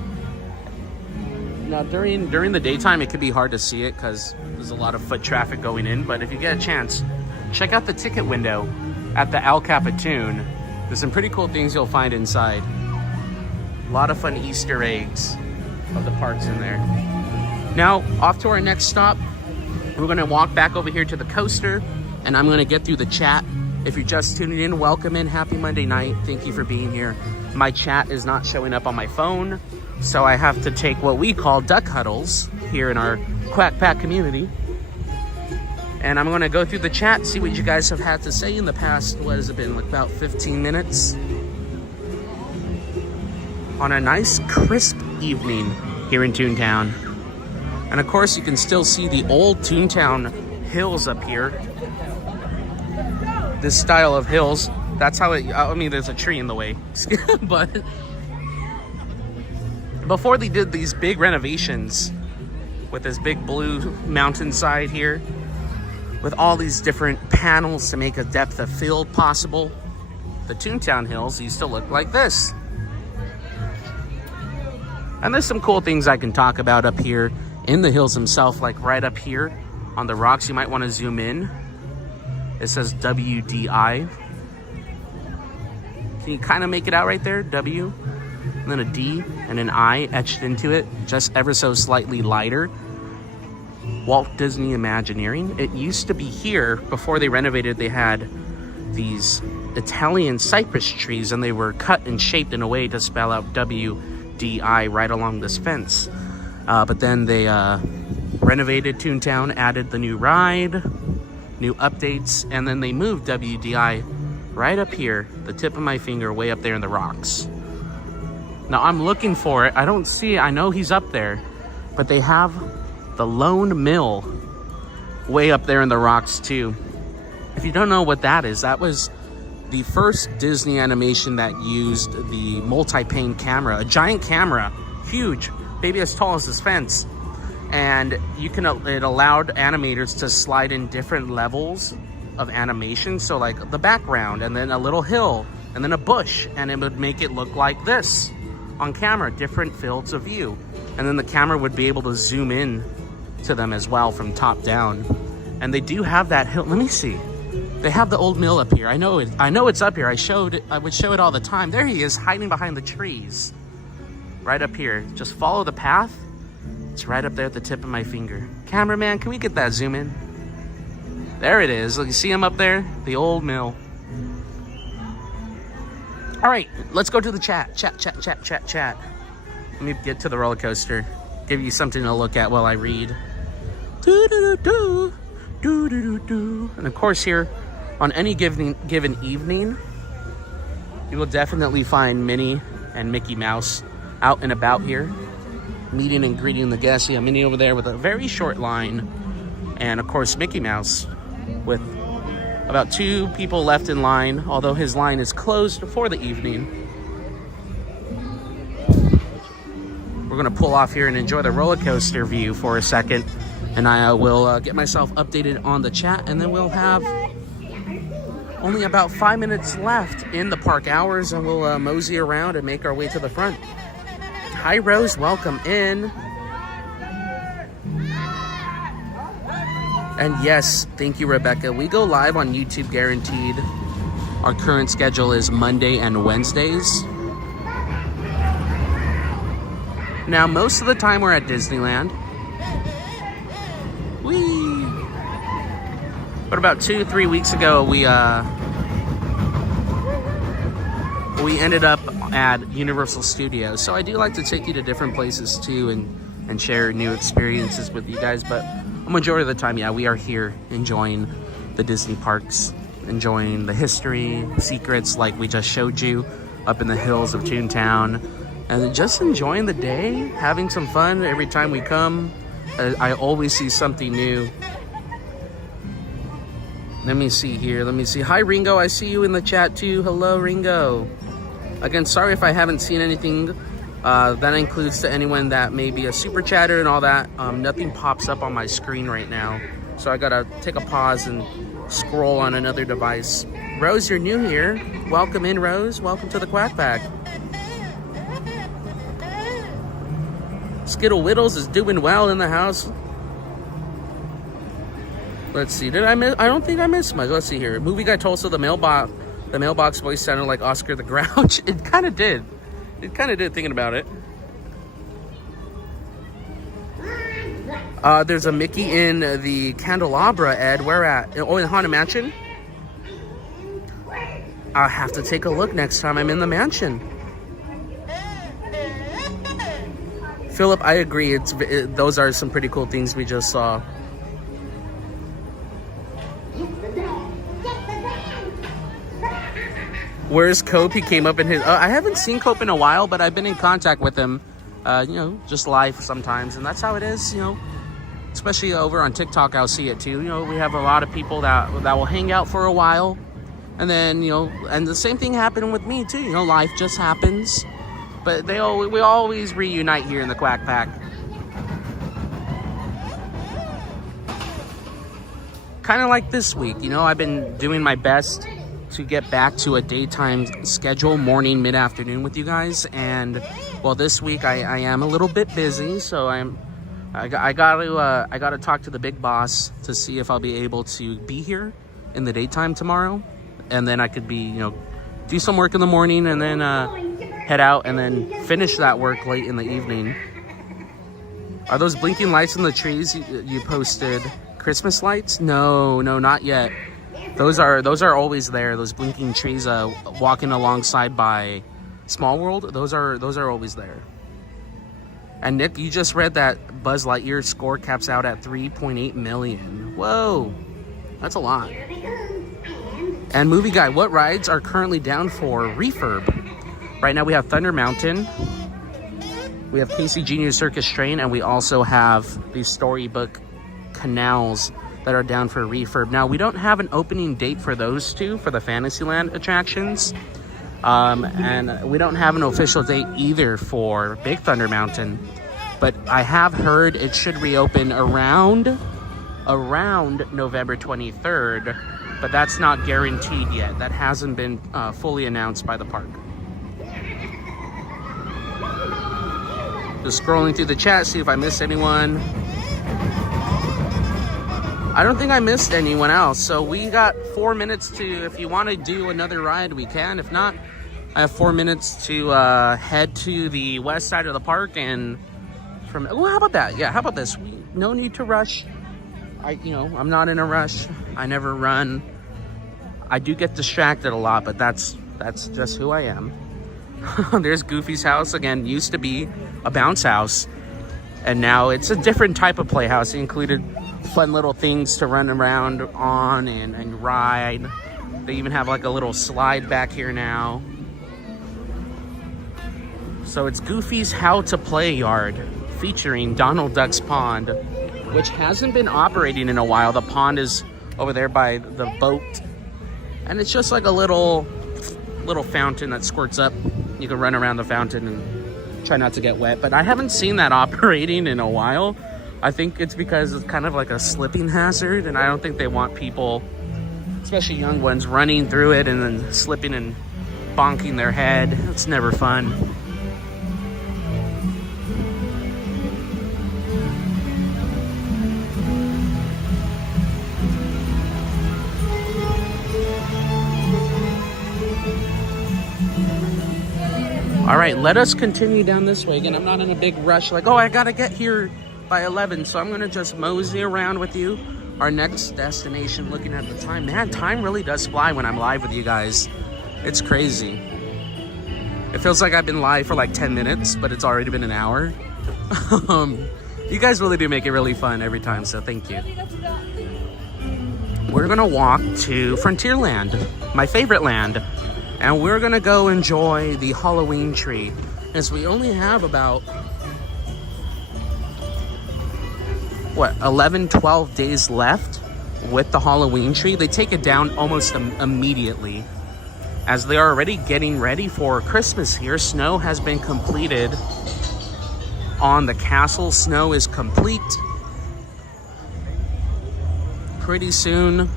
Now during the daytime it could be hard to see it because there's a lot of foot traffic going in, but if you get a chance, check out the ticket window at the El Capitan. There's some pretty cool things you'll find inside. A lot of fun Easter eggs of the parks in there. Now, off to our next stop. We're gonna walk back over here to the coaster, and I'm gonna get through the chat. If you're just tuning in, welcome in. Happy Monday night. Thank you for being here. My chat is not showing up on my phone, so I have to take what we call duck huddles here in our Quack Pack community. And I'm going to go through the chat, see what you guys have had to say in the past, what has it been, like about 15 minutes? On a nice, crisp evening here in Toontown. And of course, you can still see the old Toontown hills up here. This style of hills, that's how it, I mean, there's a tree in the way, but before they did these big renovations with this big blue mountainside here, with all these different panels to make a depth of field possible, the Toontown hills used to look like this. And there's some cool things I can talk about up here in the hills themselves, like right up here on the rocks. You might want to zoom in. It says WDI. Can you kind of make it out right there? W, and then a D and an I etched into it, just ever so slightly lighter. Walt Disney Imagineering. It used to be here before they renovated. They had these Italian cypress trees, and they were cut and shaped in a way to spell out WDI right along this fence. But then they renovated Toontown, added the new ride, new updates, and then they moved WDI right up here, the tip of my finger, way up there in the rocks. Now I'm looking for it. I don't see it. I know he's up there, but they have the Lone Mill way up there in the rocks too. If you don't know what that is, that was the first Disney animation that used the multi-pane camera, a giant camera, huge, maybe as tall as this fence. And it allowed animators to slide in different levels of animation. So like the background, and then a little hill, and then a bush, and it would make it look like this on camera, different fields of view. And then the camera would be able to zoom in to them as well from top down. And they do have that hill. Let me see. They have the old mill up here. I know it's up here. I would show it all the time. There he is, hiding behind the trees. Right up here. Just follow the path. It's right up there at the tip of my finger. Cameraman, can we get that zoom in? There it is. Look, you see him up there? The old mill. All right, let's go to the chat. Chat. Let me get to the roller coaster. Give you something to look at while I read. And of course here, on any given evening, you will definitely find Minnie and Mickey Mouse out and about here, meeting and greeting the guests. Yeah, Minnie over there with a very short line, and of course Mickey Mouse with about 2 people left in line, although his line is closed for the evening. We're gonna pull off here and enjoy the roller coaster view for a second, and I will get myself updated on the chat, and then we'll have only about 5 minutes left in the park hours, and we'll mosey around and make our way to the front. Hi Rose, welcome in. And yes, thank you Rebecca. We go live on YouTube guaranteed. Our current schedule is Monday and Wednesdays. Now most of the time we're at Disneyland. Whee! But about 2-3 weeks ago we ended up at Universal Studios. So I do like to take you to different places too, and share new experiences with you guys. But a majority of the time, yeah, we are here enjoying the Disney parks, enjoying the history, secrets like we just showed you up in the hills of Toontown, and just enjoying the day, having some fun every time we come. I always see something new. Let me see here. Let me see. Hi, Ringo. I see you in the chat too. Hello, Ringo. Again, sorry if I haven't seen anything. That includes to anyone that may be a super chatter and all that. Nothing pops up on my screen right now, so I gotta take a pause and scroll on another device. Rose, you're new here. Welcome in, Rose. Welcome to the Quack Pack. Skittle Whittles is doing well in the house. Let's see. Did I miss? I don't think I missed much. Let's see here. Movie Guy Tulsa, the mailbox voice sounded like Oscar the Grouch. It kind of did. It kind of did, thinking about it. There's a Mickey in the Candelabra, Ed. Where at? Oh, in Haunted Mansion? I'll have to take a look next time I'm in the mansion. Philip, I agree. Those are some pretty cool things we just saw. Where's Cope? He came up in his... I haven't seen Cope in a while, but I've been in contact with him, just live sometimes. And that's how it is, especially over on TikTok, I'll see it too. We have a lot of people that will hang out for a while. And then, and the same thing happened with me too. Life just happens. But we always reunite here in the Quack Pack. Kind of like this week, I've been doing my best to get back to a daytime schedule, morning, mid-afternoon with you guys. And well, this week I am a little bit busy, so I gotta talk to the big boss to see if I'll be able to be here in the daytime tomorrow, and then I could be do some work in the morning and then head out and then finish that work late in the evening. Are those blinking lights in the trees you posted Christmas lights? No, not yet. Those are always there. Those blinking trees walking alongside by Small World, those are always there. And Nick, you just read that Buzz Lightyear score caps out at 3.8 million. Whoa, that's a lot. And Movie Guy, what rides are currently down for refurb? Right now we have Thunder Mountain, we have Casey Jr. Circus Train, and we also have the Storybook Canals that are down for refurb. Now, we don't have an opening date for those two, for the Fantasyland attractions. And we don't have an official date either for Big Thunder Mountain. But I have heard it should reopen around November 23rd. But that's not guaranteed yet. That hasn't been fully announced by the park. Just scrolling through the chat, see if I missed anyone. I don't think I missed anyone else. So we got 4 minutes to, if you want to do another ride, we can. If not, I have 4 minutes to head to the west side of the park. And from, well, how about that? Yeah, how about this? No need to rush. I'm not in a rush. I never run. I do get distracted a lot, but that's just who I am. There's Goofy's house. Again, used to be a bounce house. And now it's a different type of playhouse. It included fun little things to run around on and ride. They even have like a little slide back here now. So it's Goofy's How to Play Yard, featuring Donald Duck's Pond, which hasn't been operating in a while. The pond is over there by the boat, and it's just like a little fountain that squirts up. You can run around the fountain and try not to get wet, but I haven't seen that operating in a while. I think it's because it's kind of like a slipping hazard, and I don't think they want people, especially young ones, running through it and then slipping and bonking their head. It's never fun. All right, let us continue down this way. Again, I'm not in a big rush, like, oh, I gotta get here by 11, so I'm gonna just mosey around with you. Our next destination, looking at the time. Man, time really does fly when I'm live with you guys. It's crazy. It feels like I've been live for like 10 minutes, but it's already been an hour. You guys really do make it really fun every time, so thank you. We're gonna walk to Frontierland, my favorite land, and we're gonna go enjoy the Halloween tree, as we only have about 11-12 days left with the Halloween tree. They take it down almost immediately, as they are already getting ready for Christmas here. Snow has been completed on the castle. Snow is complete. Pretty soon,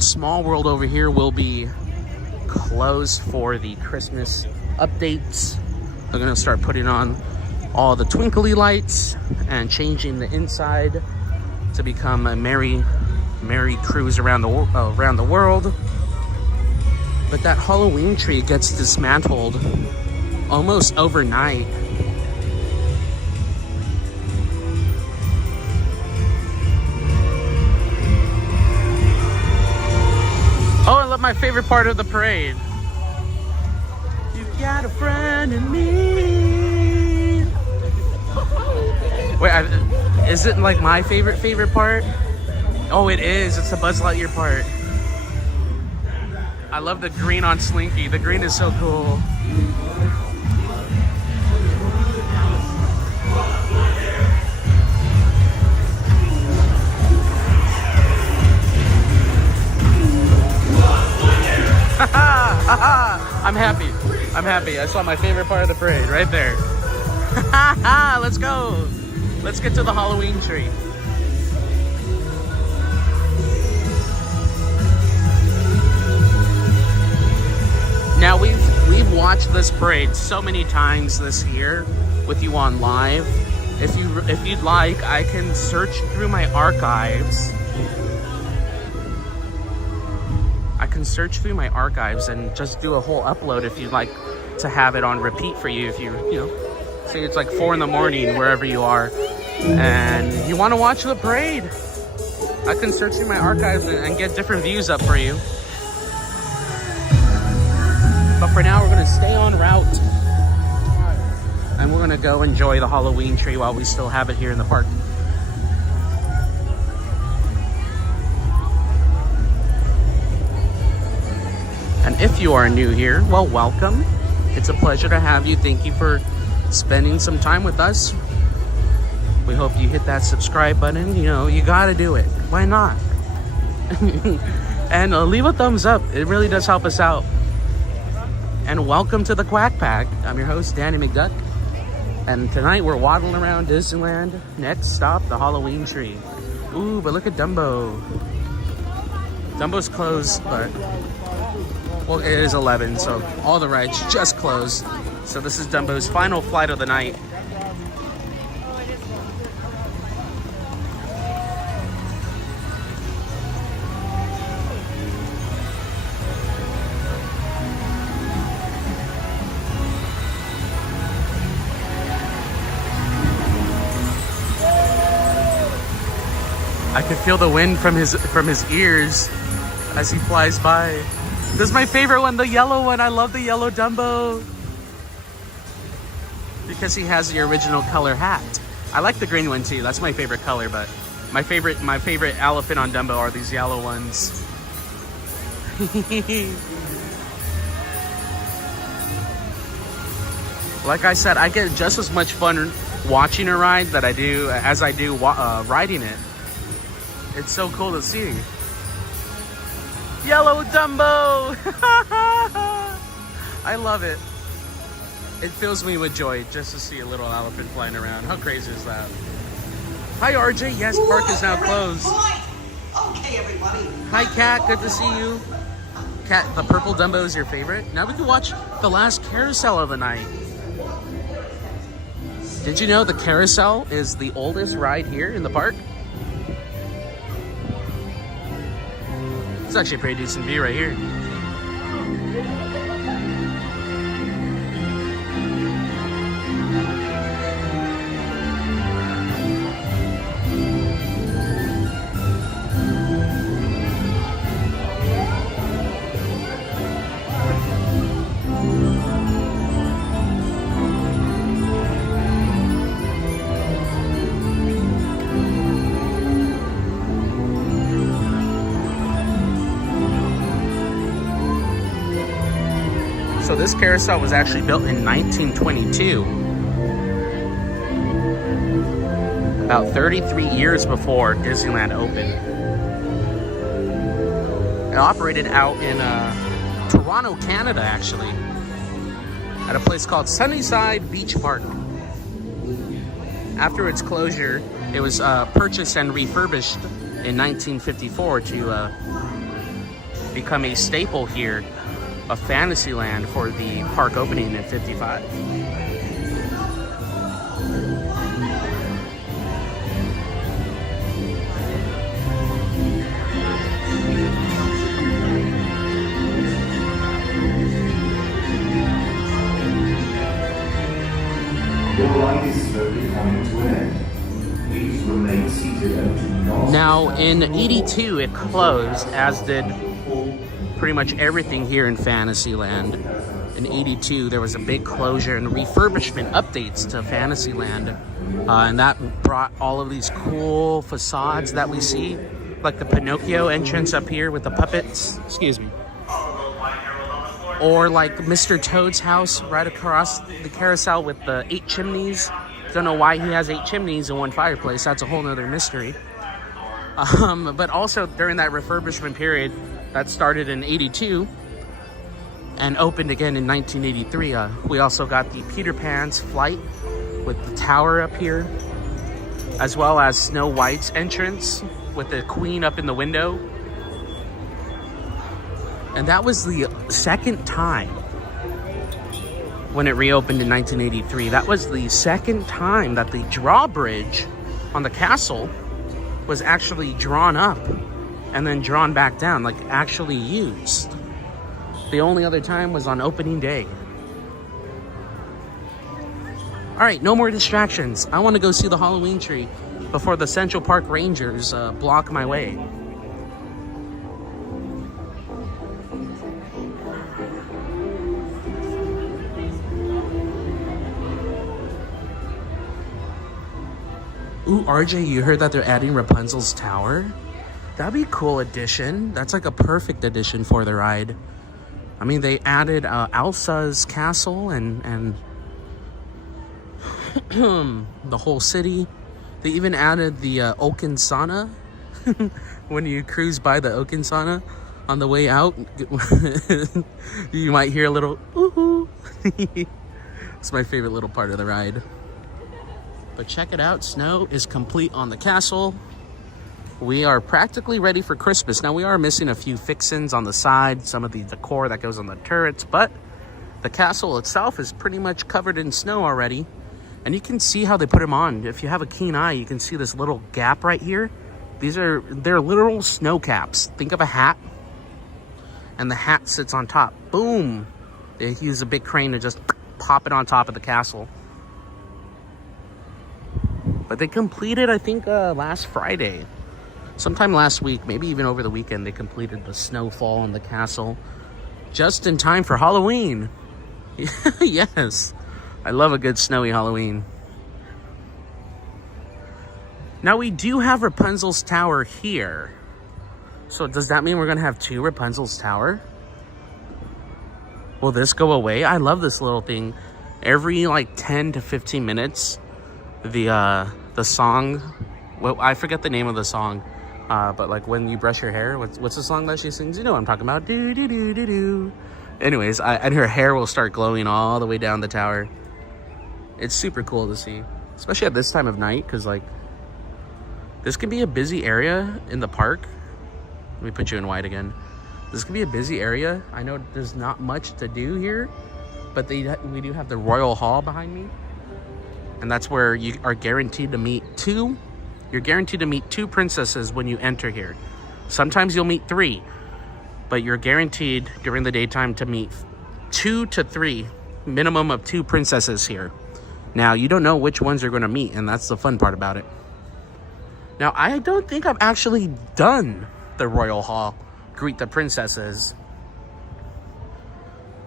Small World over here will be closed for the Christmas updates. They're gonna start putting on all the twinkly lights and changing the inside to become a merry cruise around the world. But that Halloween tree gets dismantled almost overnight. Oh, I love my favorite part of the parade. You've got a friend in me. Wait, is it like my favorite part? Oh, it is. It's the Buzz Lightyear part. I love the green on Slinky. The green is so cool. I'm happy. I saw my favorite part of the parade right there. Let's go. Let's get to the Halloween tree. Now we've watched this parade so many times this year with you on live. If you'd like, I can search through my archives. I can search through my archives and just do a whole upload if you'd like to have it on repeat for you. If you say it's like 4 in the morning wherever you are and you want to watch the parade, I can search through my archives and get different views up for you. But for now, we're going to stay on route and we're going to go enjoy the Halloween tree while we still have it here in the park. And if you are new here, well, welcome. It's a pleasure to have you. Thank you for spending some time with us. We hope you hit that subscribe button. You gotta do it. Why not? And leave a thumbs up. It really does help us out. And welcome to the Quack Pack. I'm your host, Danny McDuck. And tonight we're waddling around Disneyland. Next stop, the Halloween tree. Ooh, but look at Dumbo. Dumbo's closed, but... well, it is 11, so all the rides just closed. So this is Dumbo's final flight of the night. I can feel the wind from his ears as he flies by. This is my favorite one, the yellow one. I love the yellow Dumbo because he has the original color hat. I like the green one too. That's my favorite color, but my favorite elephant on Dumbo are these yellow ones. Like I said, I get just as much fun watching a ride as I do riding it. It's so cool to see. Yellow Dumbo! I love it. It fills me with joy just to see a little elephant flying around. How crazy is that? Hi RJ, yes, park is now closed. Okay, everybody. Hi Kat, good to see you. Kat, the purple Dumbo is your favorite? Now we can watch the last carousel of the night. Did you know the carousel is the oldest ride here in the park? It's actually a pretty decent view right here. So this carousel was actually built in 1922, about 33 years before Disneyland opened. It operated out in Toronto, Canada, actually, at a place called Sunnyside Beach Park. After its closure, it was purchased and refurbished in 1954 to become a staple here of Fantasyland for the park opening in 55. The ride is slowly coming to an end. Please remain seated and do not... Now, in 82, it closed, as did pretty much everything here in Fantasyland. In 82, there was a big closure and refurbishment updates to Fantasyland. And that brought all of these cool facades that we see, like the Pinocchio entrance up here with the puppets. Excuse me. Or like Mr. Toad's house right across the carousel with the 8 chimneys. Don't know why he has 8 chimneys in one fireplace. That's a whole nother mystery. But also during that refurbishment period that started in 82 and opened again in 1983, we also got the Peter Pan's flight with the tower up here, as well as Snow White's entrance with the queen up in the window. And that was the second time when it reopened in 1983. That was the second time that the drawbridge on the castle was actually drawn up and then drawn back down, like actually used. The only other time was on opening day. All right, no more distractions. I want to go see the Halloween tree before the Central Park Rangers block my way. Ooh, RJ, you heard that they're adding Rapunzel's Tower? That'd be a cool addition. That's like a perfect addition for the ride. I mean, they added Elsa's castle and the whole city. They even added the Okinsana. When you cruise by the Okinsana on the way out, you might hear a little ooh. It's my favorite little part of the ride. But check it out, snow is complete on the castle. We are practically ready for Christmas. Now we are missing a few fixins on the side, some of the decor that goes on the turrets, but the castle itself is pretty much covered in snow already. And you can see how they put them on. If you have a keen eye, you can see this little gap right here. They're literal snow caps. Think of a hat, and the hat sits on top. Boom! They use a big crane to just pop it on top of the castle. But they completed, I think, last Friday. Sometime last week, maybe even over the weekend, they completed the snowfall in the castle. Just in time for Halloween. Yes. I love a good snowy Halloween. Now we do have Rapunzel's Tower here. So does that mean we're going to have 2 Rapunzel's Tower? Will this go away? I love this little thing. Every like 10 to 15 minutes, the song, well, I forget the name of the song, but like when you brush your hair, what's the song that she sings? You know what I'm talking about. Do do do do do. Anyways, and her hair will start glowing all the way down the tower. It's super cool to see, especially at this time of night, because like this can be a busy area in the park. Let me put you in white again. This can be a busy area. I know there's not much to do here, but we do have the Royal Hall behind me. And that's where you are guaranteed to meet 2. You're guaranteed to meet 2 princesses when you enter here. Sometimes you'll meet 3, but you're guaranteed during the daytime to meet 2 to 3, minimum of 2 princesses here. Now, you don't know which ones you're going to meet, and that's the fun part about it. Now, I don't think I've actually done the Royal Hall, greet the princesses.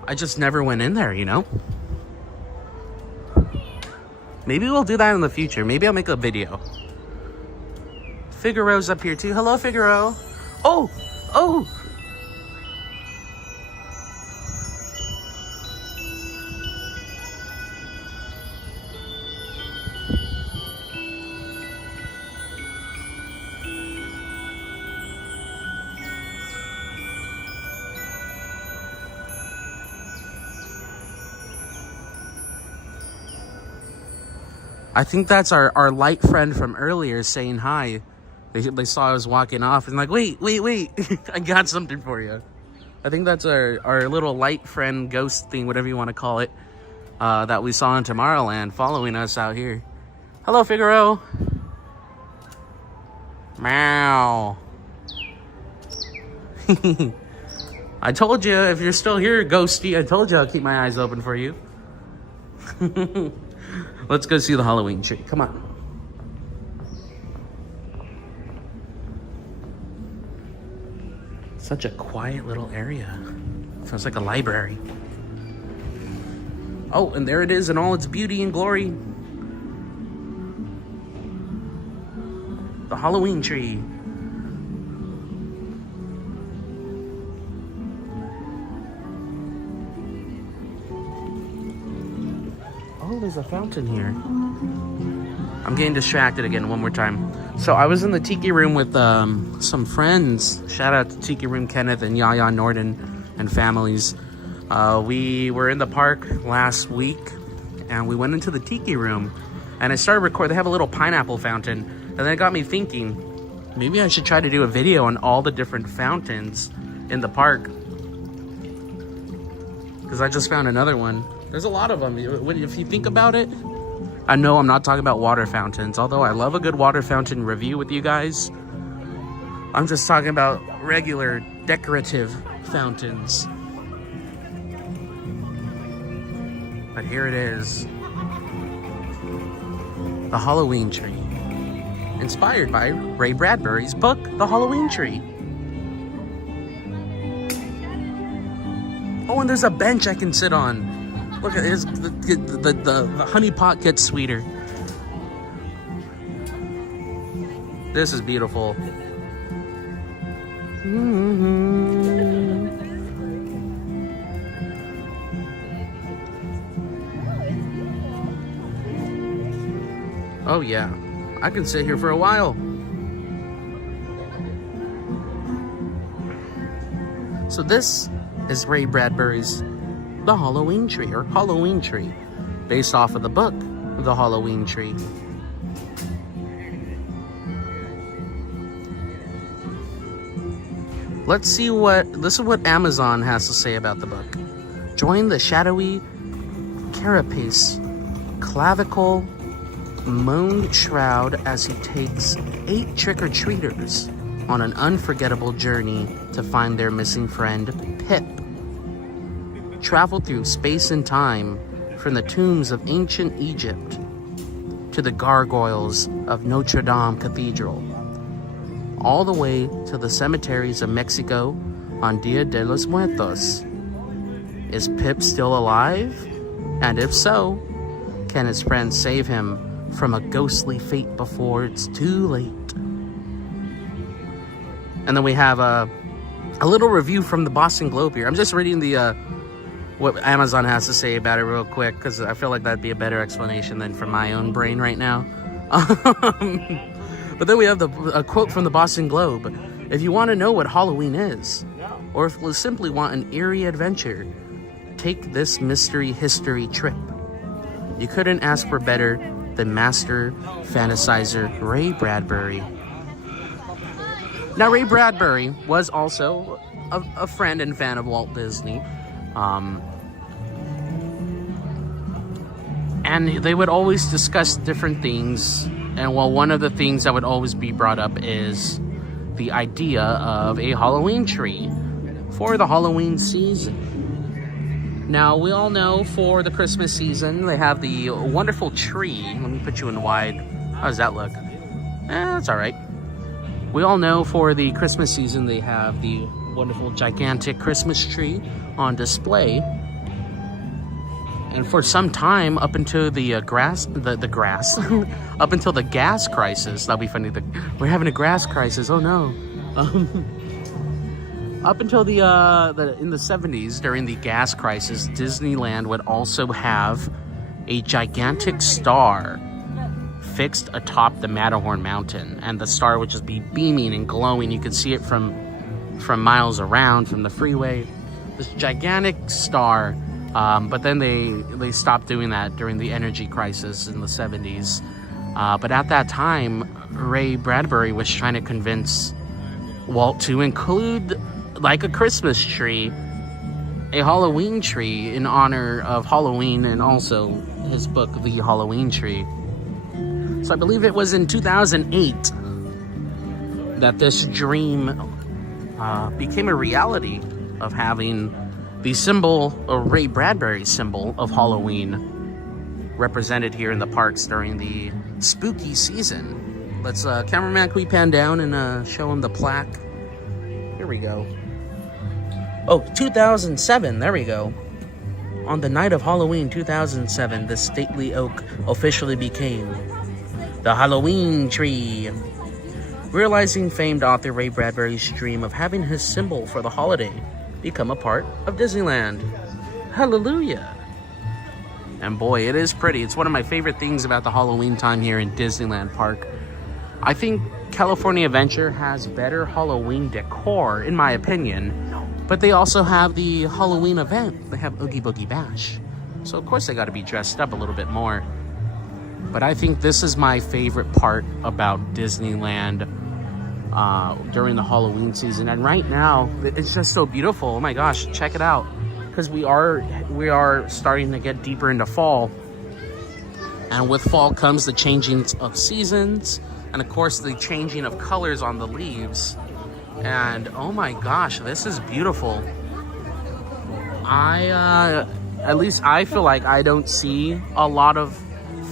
I just never went in there, you know? Maybe we'll do that in the future. Maybe I'll make a video. Figaro's up here too. Hello, Figaro. Oh, oh. I think that's our light friend from earlier saying hi. They saw I was walking off and like, wait. I got something for you. I think that's our little light friend ghost thing, whatever you want to call it, that we saw in Tomorrowland following us out here. Hello, Figaro. Meow. I told you, if you're still here, Ghosty, I told you I'll keep my eyes open for you. Let's go see the Halloween tree. Come on. Such a quiet little area. Sounds like a library. Oh, and there it is in all its beauty and glory. The Halloween tree. Oh, there's a fountain here. I'm getting distracted again one more time. So I was in the Tiki Room with some friends. Shout out to Tiki Room Kenneth and Yaya Norden and families. We were in the park last week and we went into the Tiki Room and I started recording. They have a little pineapple fountain, and then it got me thinking, maybe I should try to do a video on all the different fountains in the park, because I just found another one. There's a lot of them. If you think about it, I know I'm not talking about water fountains, although I love a good water fountain review with you guys. I'm just talking about regular decorative fountains. But here it is. The Halloween tree. Inspired by Ray Bradbury's book, The Halloween Tree. Oh, and there's a bench I can sit on. Look at this. The honey pot gets sweeter. This is beautiful. Oh yeah, I can sit here for a while. So this is Ray Bradbury's The Halloween Tree, or Halloween Tree, based off of the book, The Halloween Tree. Let's see this is what Amazon has to say about the book. Join the shadowy carapace, clavicle, moaned shroud as he takes 8 trick-or-treaters on an unforgettable journey to find their missing friend, Pip. Travel through space and time from the tombs of ancient Egypt to the gargoyles of Notre Dame Cathedral, all the way to the cemeteries of Mexico on Dia de los Muertos. Is Pip still alive? And if so, can his friends save him from a ghostly fate before it's too late? And then we have a little review from the Boston Globe here. I'm just reading the what Amazon has to say about it real quick, because I feel like that'd be a better explanation than from my own brain right now. But then we have a quote from the Boston Globe. If you want to know what Halloween is, or if you simply want an eerie adventure, take this mystery history trip. You couldn't ask for better than master fantasizer Ray Bradbury. Now, Ray Bradbury was also a friend and fan of Walt Disney. And they would always discuss different things. And well, one of the things that would always be brought up is the idea of a Halloween tree for the Halloween season. Now, we all know for the Christmas season, they have the wonderful tree. Let me put you in wide. How does that look? That's all right. We all know for the Christmas season, they have the wonderful gigantic Christmas tree on display. And for some time, up until the up until the gas crisis, that'll be funny. We're having a grass crisis. Oh no. Up until in the 70s, during the gas crisis, Disneyland would also have a gigantic star fixed atop the Matterhorn mountain, and the star would just be beaming and glowing. You could see it from miles around from the freeway. This gigantic star. But then they stopped doing that during the energy crisis in the 70s. But at that time, Ray Bradbury was trying to convince Walt to include, like a Christmas tree, a Halloween tree in honor of Halloween, and also his book, The Halloween Tree. So I believe it was in 2008 that this dream became a reality of having the symbol, or Ray Bradbury's symbol of Halloween, represented here in the parks during the spooky season. Let's, cameraman, can we pan down and show him the plaque? Here we go. Oh, 2007, there we go. On the night of Halloween 2007, the stately oak officially became the Halloween tree. Realizing famed author Ray Bradbury's dream of having his symbol for the holiday become a part of Disneyland. Hallelujah. And boy, it is pretty. It's one of my favorite things about the Halloween time here in Disneyland Park. I think California Adventure has better Halloween decor, in my opinion, but they also have the Halloween event. They have Oogie Boogie Bash. So of course they got to be dressed up a little bit more. But I think this is my favorite part about Disneyland during the Halloween season. And right now, it's just so beautiful. Oh my gosh, check it out. Because we are starting to get deeper into fall. And with fall comes the changing of seasons. And of course, the changing of colors on the leaves. And oh my gosh, this is beautiful. At least I feel like I don't see a lot of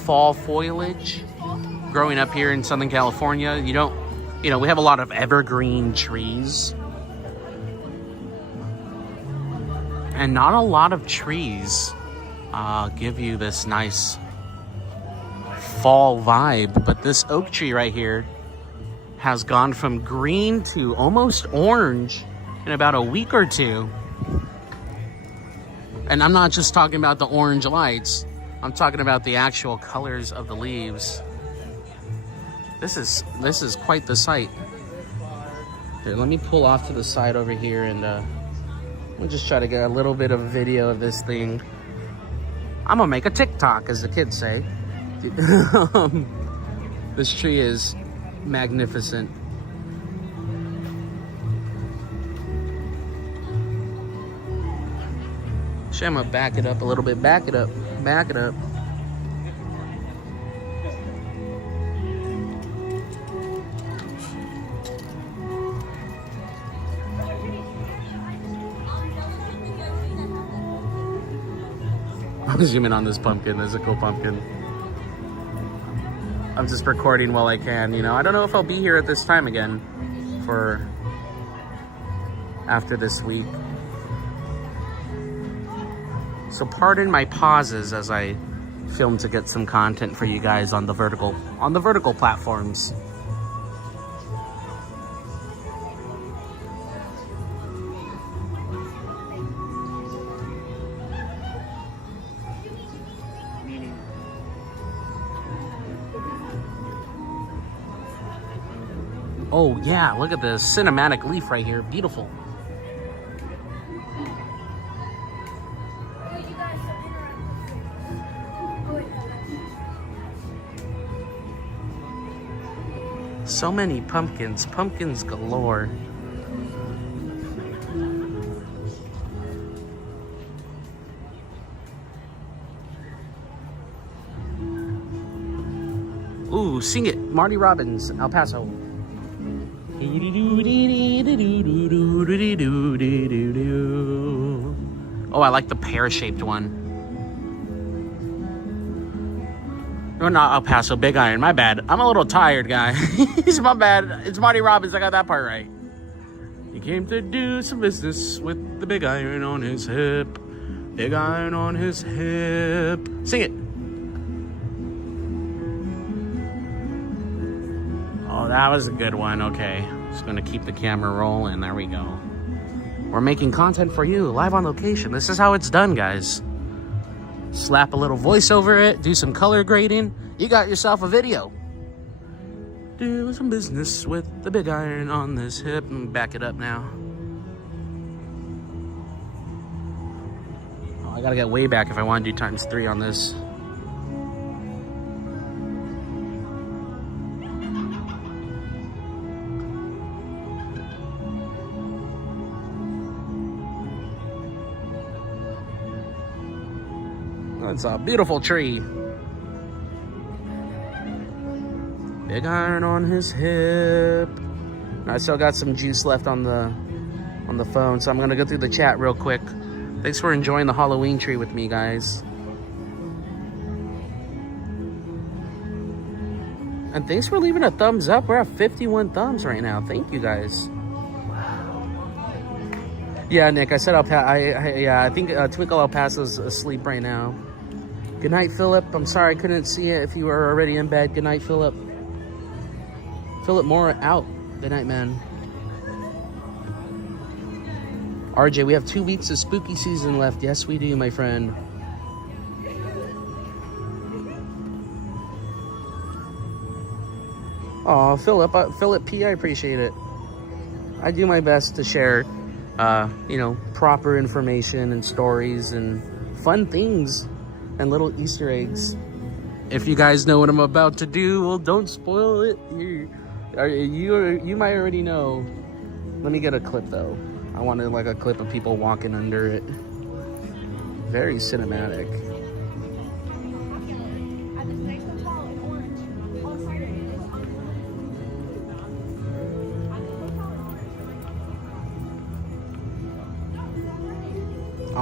fall foliage growing up here in Southern California. We have a lot of evergreen trees. And not a lot of trees give you this nice fall vibe. But this oak tree right here has gone from green to almost orange in about a week or two. And I'm not just talking about the orange lights. I'm talking about the actual colors of the leaves. This is quite the sight. Here, let me pull off to the side over here and we'll just try to get a little bit of a video of this thing. I'm gonna make a TikTok, as the kids say. This tree is magnificent. Actually, I'm gonna back it up a little bit. Back it up. Back it up. I'm zooming on this pumpkin. This is a cool pumpkin. I'm just recording while I can. I don't know if I'll be here at this time again for after this week. So pardon my pauses as I film to get some content for you guys on the vertical platforms. Oh yeah, look at the cinematic leaf right here. Beautiful. So many pumpkins. Pumpkins galore. Ooh, sing it. Marty Robbins, El Paso. Oh, I like the pear-shaped one. No, not El Paso, Big Iron. My bad. I'm a little tired, guy. It's my bad. It's Marty Robbins. I got that part right. He came to do some business with the big iron on his hip. Big iron on his hip. Sing it. Oh, that was a good one. Okay. Just going to keep the camera rolling. There we go. We're making content for you live on location. This is how it's done, guys. Slap a little voice over it. Do some color grading. You got yourself a video. Do some business with the big iron on this hip. And back it up now. Oh, I got to get way back if I want to do ×3 on this. It's a beautiful tree. Big iron on his hip. I still got some juice left on the phone, so I'm gonna go through the chat real quick. Thanks for enjoying the Halloween tree with me, guys. And thanks for leaving a thumbs up. We're at 51 thumbs right now. Thank you, guys. Yeah, Nick, I said I think Twinkle El Paso's asleep right now. Good night, Philip. I'm sorry I couldn't see it if you were already in bed. Good night, Philip. Philip Moore out. Good night, man. RJ, we have 2 weeks of spooky season left. Yes, we do, my friend. Oh, Philip P, I appreciate it. I do my best to share, proper information and stories and fun things and little Easter eggs. If you guys know what I'm about to do, well, don't spoil it. You might already know. Let me get a clip though. I wanted like a clip of people walking under it. Very cinematic.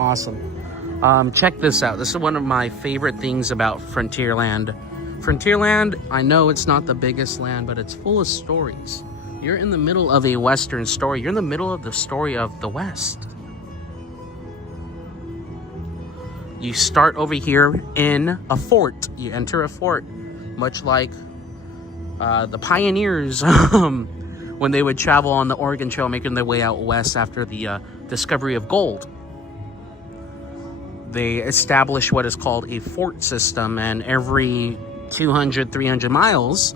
awesome. Check this out. This is one of my favorite things about Frontierland. Frontierland, I know it's not the biggest land, but it's full of stories. You're in the middle of a Western story. You're in the middle of the story of the West. You start over here in a fort. You enter a fort, much like the pioneers when they would travel on the Oregon Trail, making their way out west after the discovery of gold. They established what is called a fort system, and every 200, 300 miles,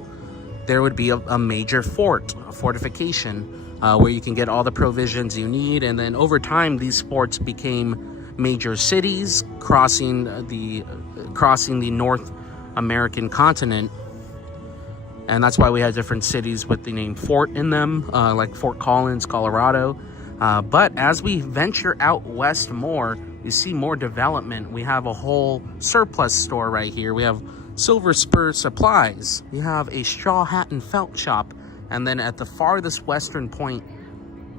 there would be a major fort, a fortification, where you can get all the provisions you need. And then over time, these forts became major cities crossing the North American continent. And that's why we have different cities with the name Fort in them, like Fort Collins, Colorado. But as we venture out west more, you see more development. We have a whole surplus store right here. We have Silver Spur Supplies. We have a straw hat and felt shop. And then at the farthest western point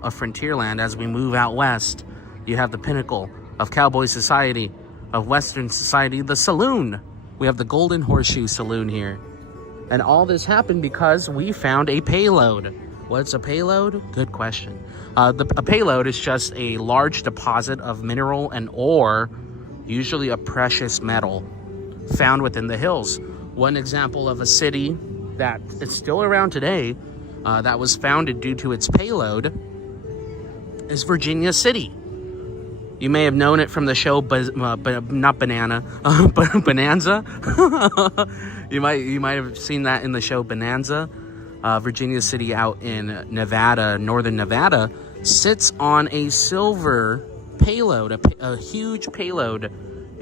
of Frontierland, as we move out west, you have the pinnacle of cowboy society, of Western society, the saloon. We have the Golden Horseshoe Saloon here. And all this happened because we found a payload. What's a payload? Good question. A payload is just a large deposit of mineral and ore, usually a precious metal, found within the hills. One example of a city that is still around today, that was founded due to its payload, is Virginia City. You may have known it from the show, not Banana, but Bonanza. You might have seen that in the show Bonanza. Virginia City out in Nevada, northern Nevada, sits on a silver payload, a huge payload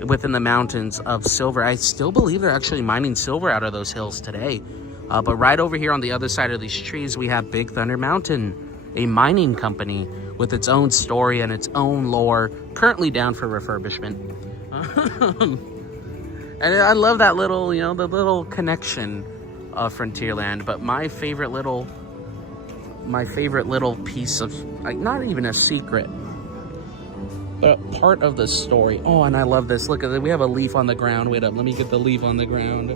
within the mountains of silver. I still believe they're actually mining silver out of those hills today. But right over here on the other side of these trees, we have Big Thunder Mountain, a mining company with its own story and its own lore, currently down for refurbishment. And I love that little, the little connection of Frontierland. But my favorite little piece of, like, not even a secret, but part of the story. Oh, and I love this. Look at it. We have a leaf on the ground. Wait up. Let me get the leaf on the ground.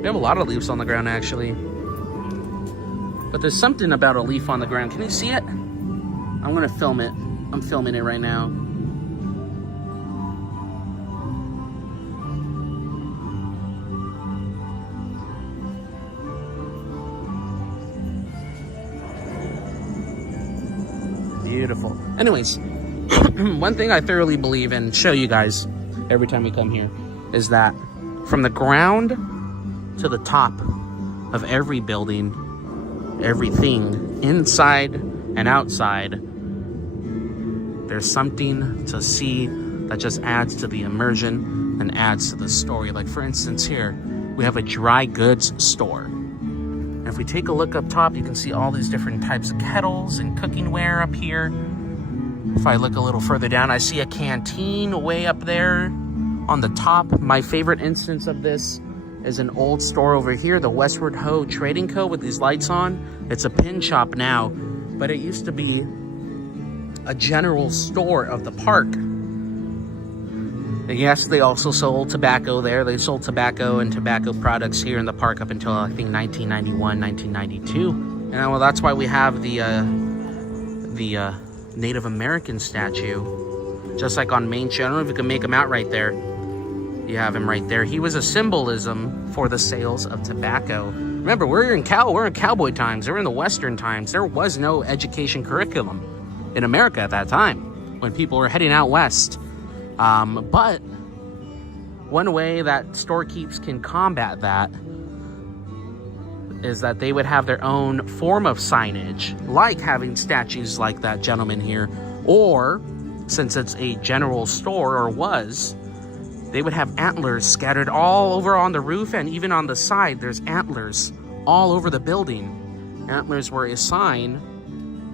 We have a lot of leaves on the ground, actually. But there's something about a leaf on the ground. Can you see it? I'm gonna film it. I'm filming it right now. Beautiful. Anyways, one thing I thoroughly believe and show you guys every time we come here is that from the ground to the top of every building, everything inside and outside, there's something to see that just adds to the immersion and adds to the story. Like, for instance, here we have a dry goods store. And if we take a look up top, you can see all these different types of kettles and cooking ware up here. If I look a little further down, I see a canteen way up there on the top. My favorite instance of this is an old store over here, the Westward Ho Trading Co. with these lights on. It's a pin shop now, but it used to be a general store of the park. And yes, they also sold tobacco there. They sold tobacco and tobacco products here in the park up until, I think, 1991, 1992. And well, that's why we have the Native American statue, just like on Main Street. I don't know if you can make him out right there. You have him right there. He was a symbolism for the sales of tobacco. Remember, we're in cowboy times. We're in the Western times. There was no education curriculum in America at that time when people were heading out west. But one way that storekeeps can combat that is that they would have their own form of signage, like having statues like that gentleman here, or since it's a general store, or was, they would have antlers scattered all over on the roof, and even on the side, there's antlers all over the building. Antlers were a sign,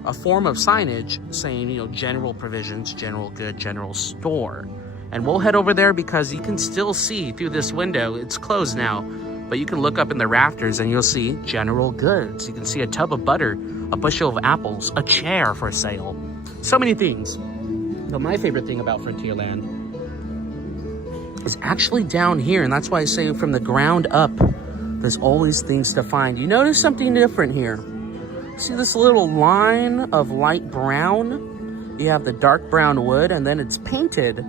a form of signage saying, general provisions, general good, general store. And we'll head over there because you can still see through this window. It's closed now, But you can look up in the rafters and you'll see general goods. You can see a tub of butter, a bushel of apples, a chair for sale. So many things. But my favorite thing about Frontierland is actually down here. And that's why I say from the ground up, there's always things to find. You notice something different here. See this little line of light brown? You have the dark brown wood, and then it's painted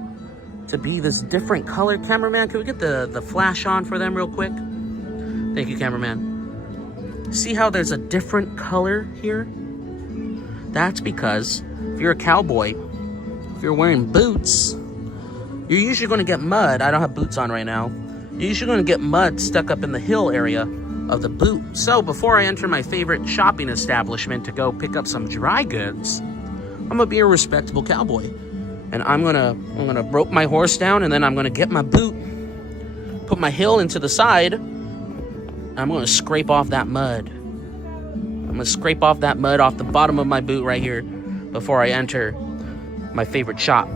to be this different color. Cameraman, can we get the flash on for them real quick? Thank you, cameraman. See how there's a different color here? That's because if you're a cowboy, if you're wearing boots, you're usually going to get mud. I don't have boots on right now. You're usually going to get mud stuck up in the heel area of the boot. So before I enter my favorite shopping establishment to go pick up some dry goods, I'm gonna be a respectable cowboy, and I'm gonna rope my horse down, and then I'm gonna get my boot, put my heel into the side. I'm gonna scrape off that mud. I'm gonna scrape off that mud off the bottom of my boot right here before I enter my favorite shop.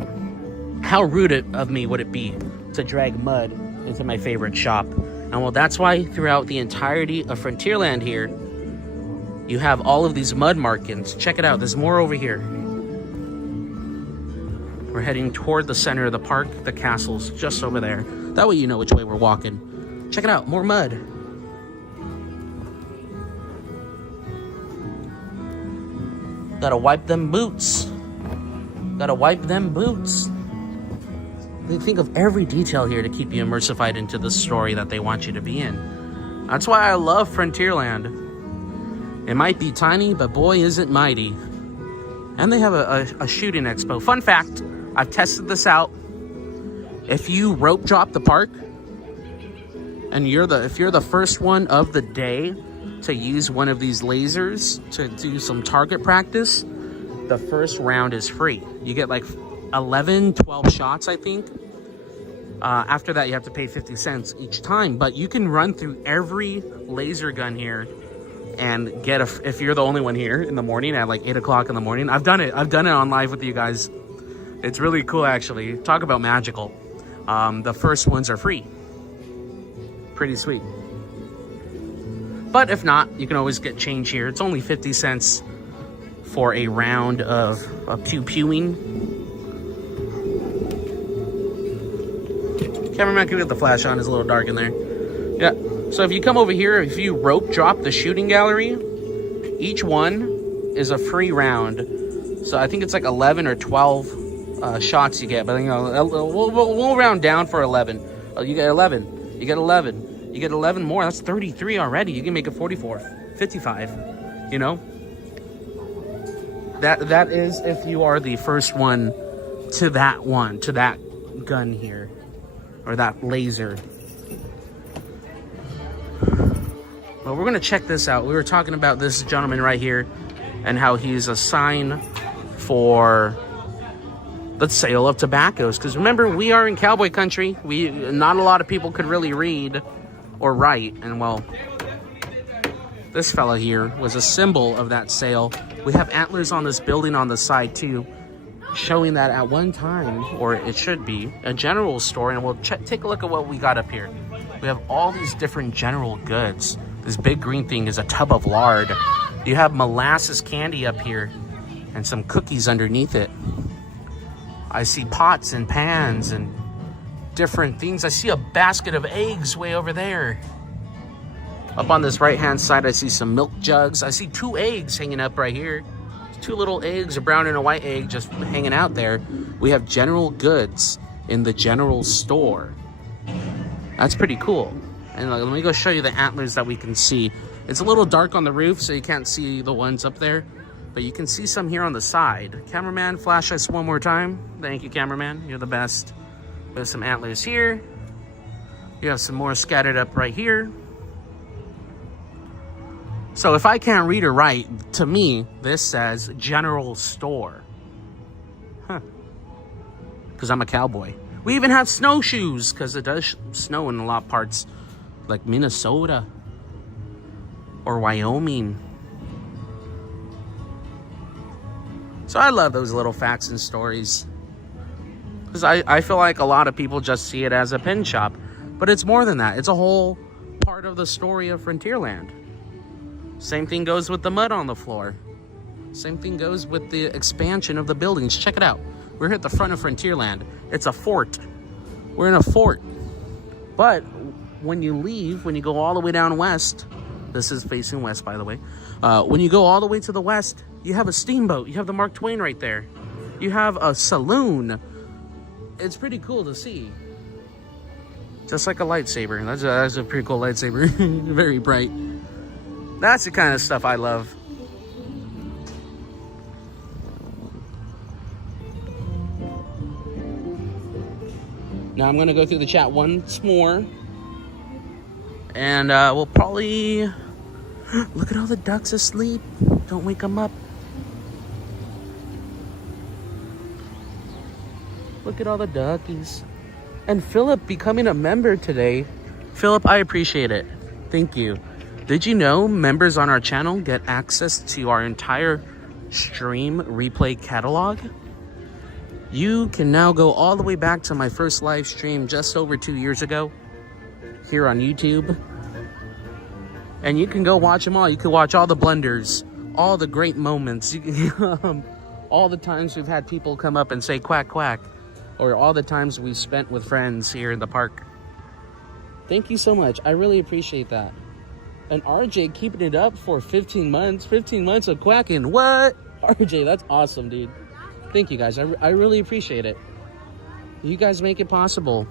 How rude of me would it be to drag mud into my favorite shop? And well, that's why throughout the entirety of Frontierland here, you have all of these mud markings. Check it out, there's more over here. We're heading toward the center of the park. The castle's just over there. That way you know which way we're walking. Check it out, more mud. Gotta wipe them boots. Gotta wipe them boots. They think of every detail here to keep you immersified into the story that they want you to be in. That's why I love Frontierland. It might be tiny, but boy, is it mighty. And they have a shooting expo. Fun fact, I've tested this out. If you rope drop the park, and if you're the first one of the day to use one of these lasers to do some target practice, the first round is free. You get like 11, 12 shots, I think. After that, you have to pay 50 cents each time. But you can run through every laser gun here and get if you're the only one here in the morning at like 8 o'clock in the morning. I've done it on live with you guys. It's really cool, actually. Talk about magical. The first ones are free. Pretty sweet. But if not, you can always get change here. It's only 50 cents for a round of pew-pewing. Cameraman, can we get the flash on? It's a little dark in there. Yeah, so if you come over here, if you rope drop the shooting gallery, each one is a free round. So I think it's like 11 or 12 shots you get, but you know, we'll round down for 11. You get 11, you get 11, you get 11 more. That's 33 already. You can make it 44, 55, you know? That is if you are the first one, to that gun here, or that laser. Well, we're gonna check this out. We were talking about this gentleman right here and how he's a sign for the sale of tobaccos. Because remember, we are in cowboy country. Not a lot of people could really read or write, and well, this fella here was a symbol of that sale. We have antlers on this building on the side too, showing that at one time, or it should be, a general store. And we'll take a look at what we got up here. We have all these different general goods. This big green thing is a tub of lard. You have molasses candy up here and some cookies underneath it. I see pots and pans and different things. I see a basket of eggs way over there. Up on this right-hand side, I see some milk jugs. I see 2 eggs hanging up right here. 2 little eggs, a brown and a white egg, just hanging out there. We have general goods in the general store. That's pretty cool. And let me go show you the antlers that we can see. It's a little dark on the roof, so you can't see the ones up there, but you can see some here on the side. Cameraman, flash us one more time. Thank you, cameraman. You're the best. There's some antlers here. You have some more scattered up right here. So if I can't read or write, to me, this says general store. Huh. Because I'm a cowboy. We even have snowshoes, because it does snow in a lot of parts, like Minnesota or Wyoming. So I love those little facts and stories. Because I feel like a lot of people just see it as a pin shop. But it's more than that. It's a whole part of the story of Frontierland. Same thing goes with the mud on the floor. Same thing goes with the expansion of the buildings. Check it out. We're here at the front of Frontierland. It's a fort. We're in a fort. But when you leave, when you go all the way down west, this is facing west, by the way. When you go all the way to the west, you have a steamboat. You have the Mark Twain right there. You have a saloon. It's pretty cool to see. Just like a lightsaber. That's a pretty cool lightsaber. Very bright. That's the kind of stuff I love. Now I'm going to go through the chat once more. And we'll probably... Look at all the ducks asleep. Don't wake them up. Look at all the duckies. And Philip becoming a member today. Philip, I appreciate it. Thank you. Did you know members on our channel get access to our entire stream replay catalog? You can now go all the way back to my first live stream just over 2 years ago here on YouTube. And you can go watch them all. You can watch all the blunders, all the great moments, you can, all the times we've had people come up and say quack quack, or all the times we've spent with friends here in the park. Thank you so much. I really appreciate that. And RJ keeping it up for 15 months. 15 months of quacking. What? RJ, that's awesome, dude. Thank you guys. I really appreciate it. You guys make it possible.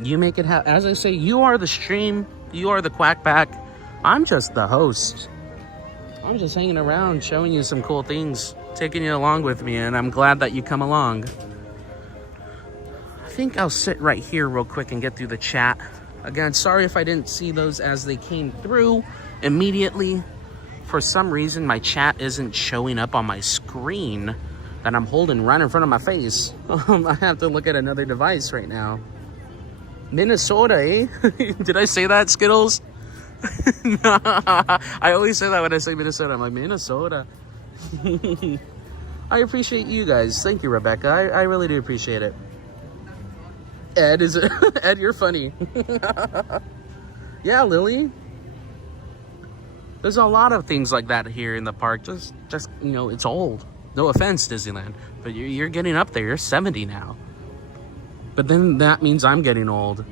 You make it happen. As I say, you are the stream. You are the quack back. I'm just the host. I'm just hanging around, showing you some cool things, taking you along with me, and I'm glad that you come along. I think I'll sit right here real quick and get through the chat. Again, sorry if I didn't see those as they came through immediately. For some reason, my chat isn't showing up on my screen that I'm holding right in front of my face. I have to look at another device right now. Minnesota, eh? Did I say that, Skittles? I always say that when I say Minnesota. I'm like, Minnesota. I appreciate you guys. Thank you, Rebecca. I really do appreciate it. Ed, Ed, you're funny. Yeah, Lily. There's a lot of things like that here in the park. Just you know, it's old. No offense, Disneyland, but you're getting up there. You're 70 now. But then that means I'm getting old.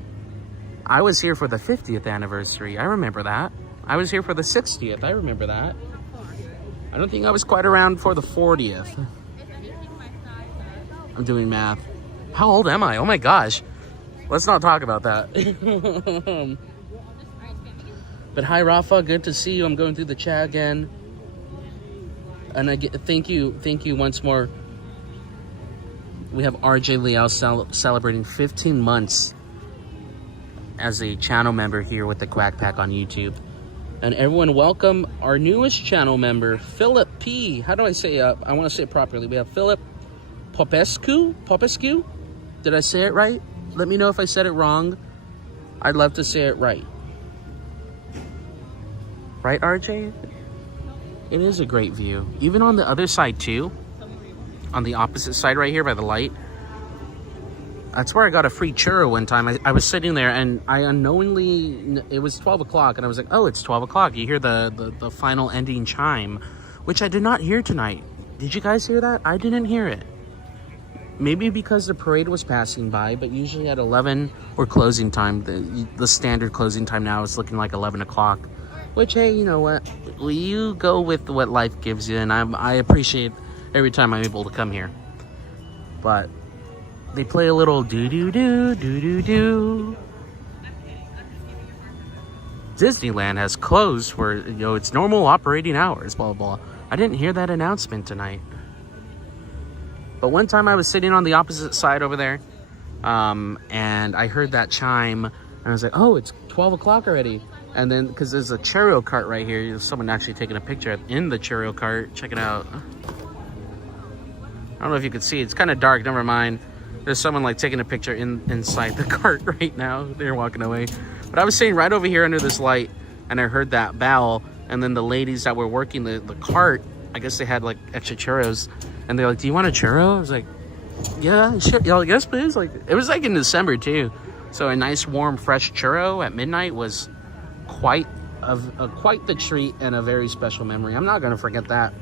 I was here for the 50th anniversary. I remember that. I was here for the 60th. I remember that. I don't think I was quite around for the 40th. I'm doing math. How old am I? Oh my gosh. Let's not talk about that. But hi, Rafa. Good to see you. I'm going through the chat again. And thank you once more. We have RJ Liao celebrating 15 months as a channel member here with the Quack Pack on YouTube. And everyone, welcome our newest channel member, Philip P. How do I say it? I want to say it properly. We have Philip Popescu. Did I say it right? Let me know if I said it wrong. I'd love to say it right. Right, RJ? It is a great view. Even on the other side too, on the opposite side right here by the light, that's where I got a free churro one time. I was sitting there and I unknowingly, it was 12 o'clock and I was like, oh, it's 12 o'clock. You hear the final ending chime, which I did not hear tonight. Did you guys hear that? I didn't hear it. Maybe because the parade was passing by, but usually at 11 or closing time, the standard closing time now is looking like 11 o'clock. Which, hey, you know what? You go with what life gives you, and I appreciate every time I'm able to come here. But they play a little do-do-do. Disneyland has closed for, you know, its normal operating hours, blah, blah, blah. I didn't hear that announcement tonight. But one time I was sitting on the opposite side over there, and I heard that chime, and I was like, oh, it's 12 o'clock already. And then, because there's a churro cart right here, there's someone actually taking a picture in the churro cart. Check it out. I don't know if you can see. It's kind of dark. Never mind. There's someone like taking a picture inside the cart right now. They're walking away. But I was sitting right over here under this light, and I heard that bell. And then the ladies that were working the cart, I guess they had like extra churros. And they're like, do you want a churro? I was like, yeah, sure. Y'all, yes, please. Like, it was like in December too. So a nice, warm, fresh churro at midnight was quite the treat and a very special memory. I'm not gonna forget that.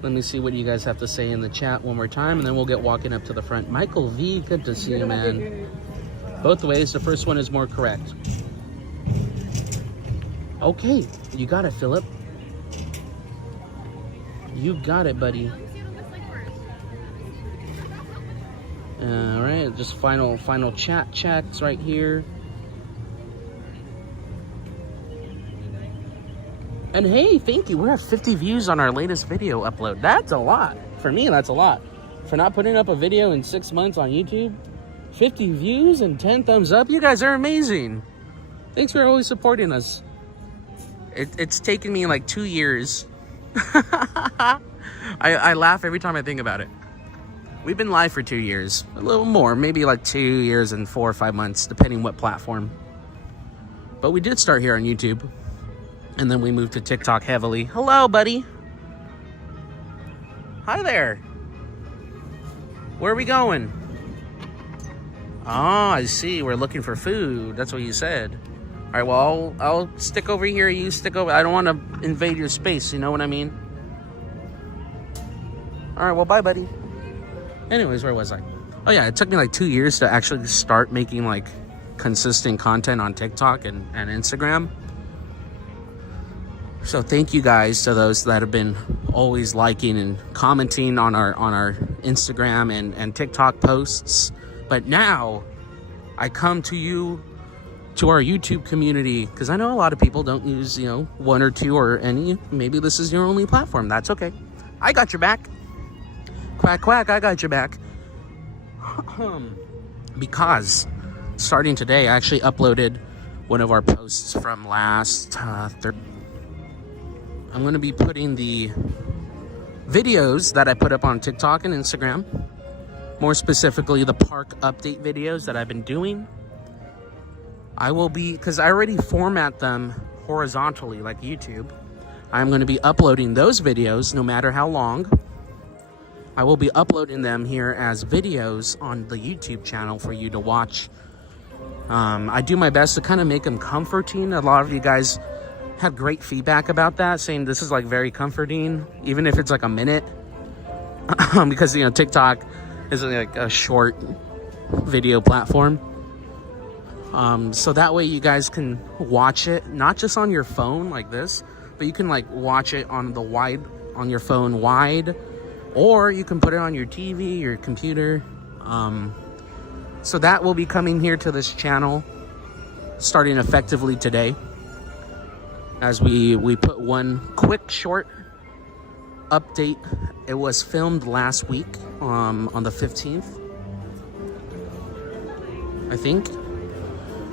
Let me see what you guys have to say in the chat one more time, and then we'll get walking up to the front. Michael V, good to see you, man. Both ways, the first one is more correct. Okay, you got it, Philip. You got it, buddy. All right, just final chat checks right here. And hey, thank you. We're at 50 views on our latest video upload. That's a lot. For me, that's a lot. For not putting up a video in 6 months on YouTube, 50 views and 10 thumbs up. You guys are amazing. Thanks for always supporting us. It's taken me like 2 years. I laugh every time I think about it. We've been live for 2 years. A little more, maybe like 2 years and 4 or 5 months, depending what platform. But we did start here on YouTube. And then we moved to TikTok heavily. Hello, buddy. Hi there. Where are we going? Oh, I see. We're looking for food. That's what you said. All right, well, I'll stick over here. You stick over. I don't want to invade your space. You know what I mean? All right, well, bye, buddy. Anyways, where was I? Oh, yeah, it took me like 2 years to actually start making like consistent content on TikTok and Instagram. So thank you guys to those that have been always liking and commenting on our Instagram and TikTok posts. But now I come to you, to our YouTube community, because I know a lot of people don't use, you know, one or two or any. Maybe this is your only platform. That's okay. I got your back. Quack, quack, I got your back. Because starting today, I actually uploaded one of our posts from last Thursday. I'm going to be putting the videos that I put up on TikTok and Instagram, more specifically the park update videos that I've been doing. I will be, because I already format them horizontally like YouTube, I'm going to be uploading those videos no matter how long. I will be uploading them here as videos on the YouTube channel for you to watch. I do my best to kind of make them comforting. A lot of you guys had great feedback about that, saying this is like very comforting, even if it's like a minute. Because, you know, TikTok is like a short video platform. So that way you guys can watch it, not just on your phone like this, but you can like watch it on your phone wide, or you can put it on your TV, your computer. So that will be coming here to this channel starting effectively today, as we put one quick short update. It was filmed last week on the 15th, I think.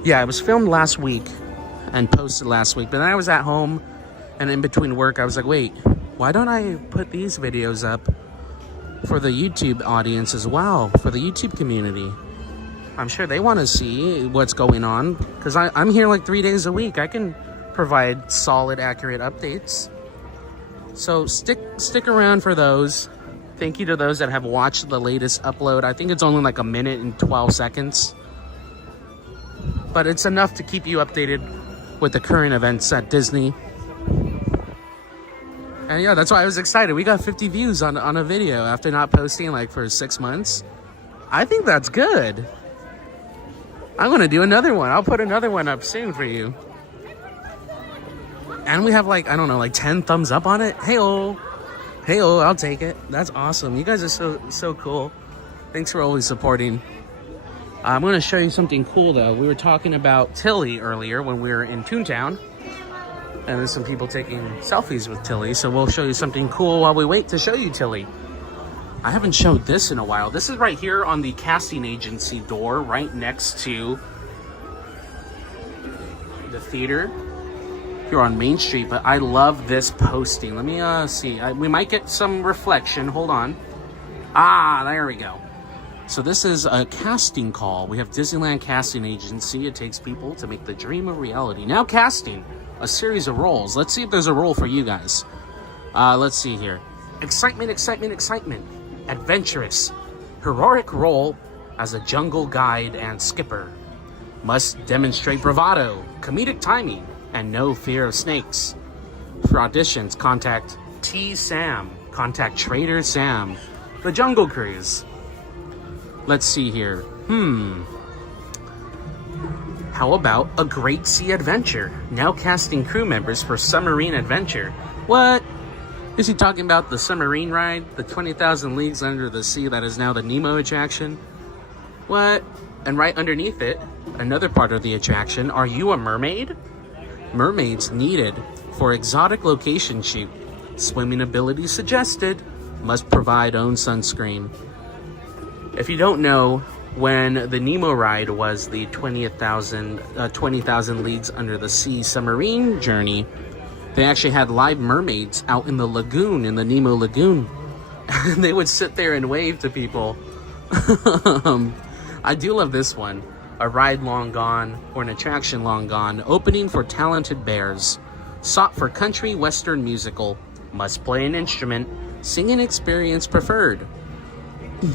Yeah, it was filmed last week and posted last week. But then I was at home, and in between work, I was like, wait, why don't I put these videos up for the YouTube audience as well, for the YouTube community? I'm sure they want to see what's going on, because I'm here like 3 days a week. I can provide solid, accurate updates. So stick around for those. Thank you to those that have watched the latest upload. I think it's only like a minute and 12 seconds. But it's enough to keep you updated with the current events at Disney. And yeah, that's why I was excited. We got 50 views on a video after not posting like for 6 months. I think that's good. I'm gonna do another one. I'll put another one up soon for you. And we have like, I don't know, like 10 thumbs up on it. Hey-oh, I'll take it. That's awesome. You guys are so cool. Thanks for always supporting. I'm going to show you something cool though. We were talking about Tilly earlier when we were in Toontown. And there's some people taking selfies with Tilly. So we'll show you something cool while we wait to show you Tilly. I haven't showed this in a while. This is right here on the casting agency door, right next to the theater here on Main Street. But I love this posting. Let me see. We might get some reflection. Hold on. Ah, there we go. So this is a casting call. We have Disneyland Casting Agency. It takes people to make the dream a reality. Now casting a series of roles. Let's see if there's a role for you guys. Let's see here. Excitement, excitement, excitement. Adventurous. Heroic role as a jungle guide and skipper. Must demonstrate bravado, comedic timing, and no fear of snakes. For auditions, contact T-Sam. Contact Trader Sam. The Jungle Cruise. Let's see here. How about a Great Sea Adventure? Now casting crew members for Submarine Adventure. What? Is he talking about the submarine ride? The 20,000 Leagues Under the Sea that is now the Nemo attraction? What? And right underneath it, another part of the attraction, are you a mermaid? Mermaids needed for exotic location shoot. Swimming ability suggested. Must provide own sunscreen. If you don't know, when the Nemo ride was the 20,000 Leagues Under the Sea submarine journey, they actually had live mermaids out in the lagoon, in the Nemo Lagoon. And they would sit there and wave to people. I do love this one. A ride long gone, or an attraction long gone. Opening for talented bears. Sought for country western musical. Must play an instrument. Singing experience preferred.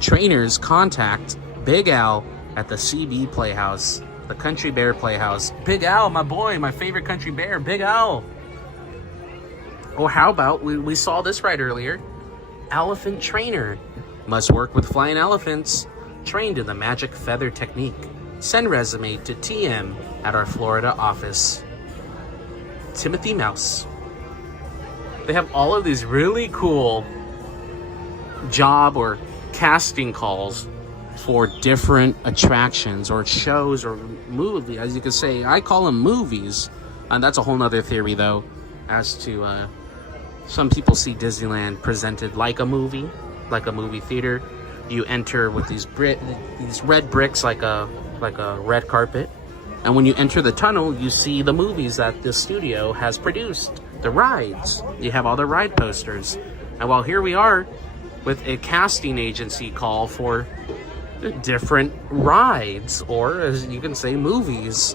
Trainers contact Big Al at the CB Playhouse. The Country Bear Playhouse. Big Al, my boy, my favorite country bear. Big Al. Or how about, we saw this right earlier. Elephant trainer. Must work with flying elephants. Trained in the magic feather technique. Send resume to TM at our Florida office. Timothy Mouse. They have all of these really cool job or casting calls for different attractions or shows or movies, as you could say. I call them movies, and that's a whole nother theory though, as to some people see Disneyland presented like a movie theater. You enter with these red bricks like a red carpet, and when you enter the tunnel, you see the movies that the studio has produced, the rides. You have all the ride posters, and while here we are with a casting agency call for different rides, or as you can say, movies.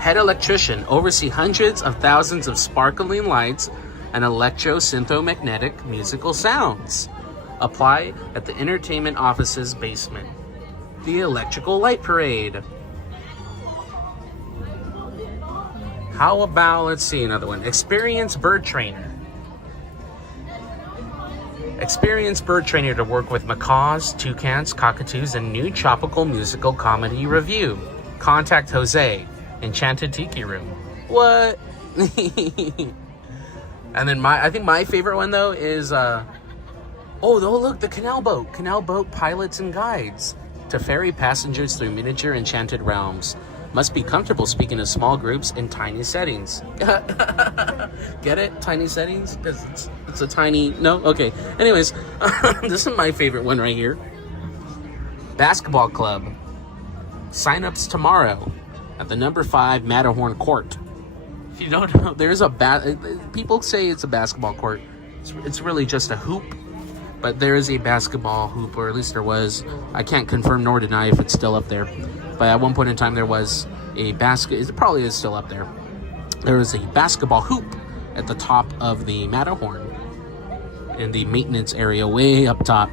Head electrician, oversee hundreds of thousands of sparkling lights and electro-syntho-magnetic musical sounds. Apply at the entertainment office's basement. The Electrical Light Parade. How about, let's see, another one. Experienced bird trainer. Experienced bird trainer to work with macaws, toucans, cockatoos, and new tropical musical comedy review. Contact Jose, Enchanted Tiki Room. What? And then I think my favorite one though is oh look, the canal boat pilots and guides to ferry passengers through miniature enchanted realms. Must be comfortable speaking to small groups in tiny settings. Get it? Tiny settings? Because it's a tiny... No? Okay. Anyways, this is my favorite one right here. Basketball club. Sign-ups tomorrow at the number 5 Matterhorn Court. If you don't know, there's a... People say it's a basketball court. It's really just a hoop. But there is a basketball hoop, or at least there was. I can't confirm nor deny if it's still up there. But at one point in time, there was a it probably is still up there. There was a basketball hoop at the top of the Matterhorn in the maintenance area way up top.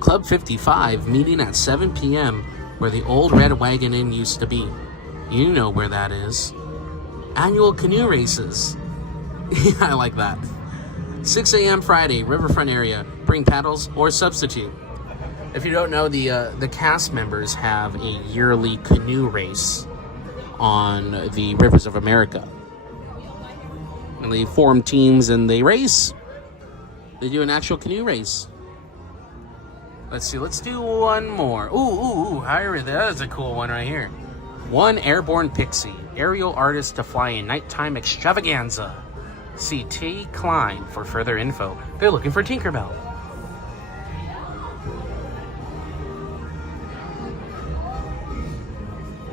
Club 55 meeting at 7 p.m. where the old Red Wagon Inn used to be. You know where that is. Annual canoe races. I like that. 6 a.m. Friday, riverfront area. Bring paddles or substitute. If you don't know, the cast members have a yearly canoe race on the rivers of America. And they form teams and they race. They do an actual canoe race. Let's see, let's do one more. Ooh, that is a cool one right here. One airborne pixie, aerial artist to fly a nighttime extravaganza. See T. Klein for further info. They're looking for Tinkerbell.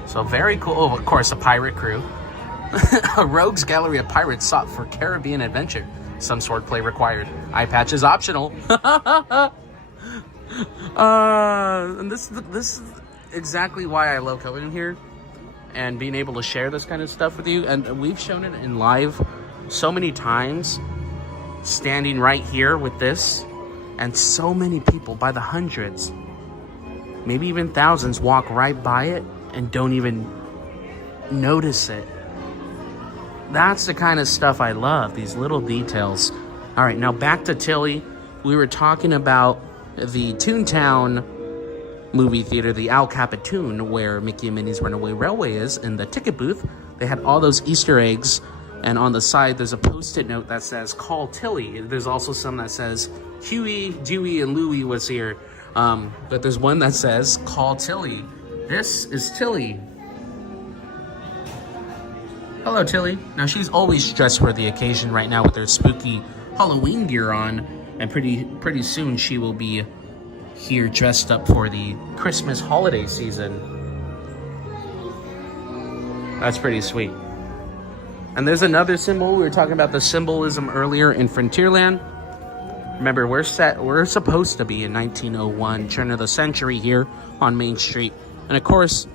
So very cool. Oh, of course, a pirate crew. A rogues gallery of pirates sought for Caribbean adventure. Some swordplay required. Eye patch is optional. And this is exactly why I love coming in here and being able to share this kind of stuff with you. And we've shown it in live so many times, standing right here with this And so many people, by the hundreds, maybe even thousands, walk right by it and don't even notice it. That's the kind of stuff I love, these little details. All right, now back to Tilly. We were talking about the Toontown movie theater, the Al Capitoon, where Mickey and Minnie's Runaway Railway is. In the ticket booth, they had all those Easter eggs, and on the side there's a post-it note that says call Tilly. There's also some that says Huey, Dewey, and Louie was here, but there's one that says call Tilly. This is Tilly. Hello, Tilly. Now she's always dressed for the occasion right now with her spooky Halloween gear on, and pretty soon she will be here dressed up for the Christmas holiday season. That's pretty sweet. And there's another symbol. We were talking about the symbolism earlier in Frontierland. Remember, we're supposed to be in 1901, turn of the century here on Main Street. And of course,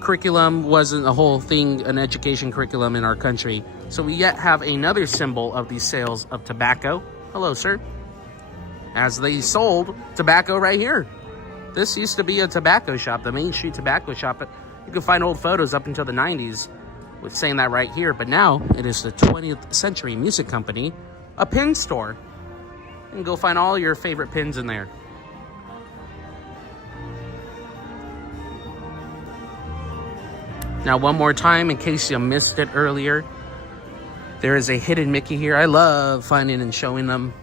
curriculum wasn't a whole thing, an education curriculum in our country. So we yet have another symbol of the sales of tobacco. Hello, sir. As they sold tobacco right here. This used to be a tobacco shop, the Main Street Tobacco Shop. You can find old photos up until the 90s with saying that right here. But now it is the 20th Century Music Company, a pin store. You can go find all your favorite pins in there. Now, one more time, in case you missed it earlier, there is a hidden Mickey here. I love finding and showing them.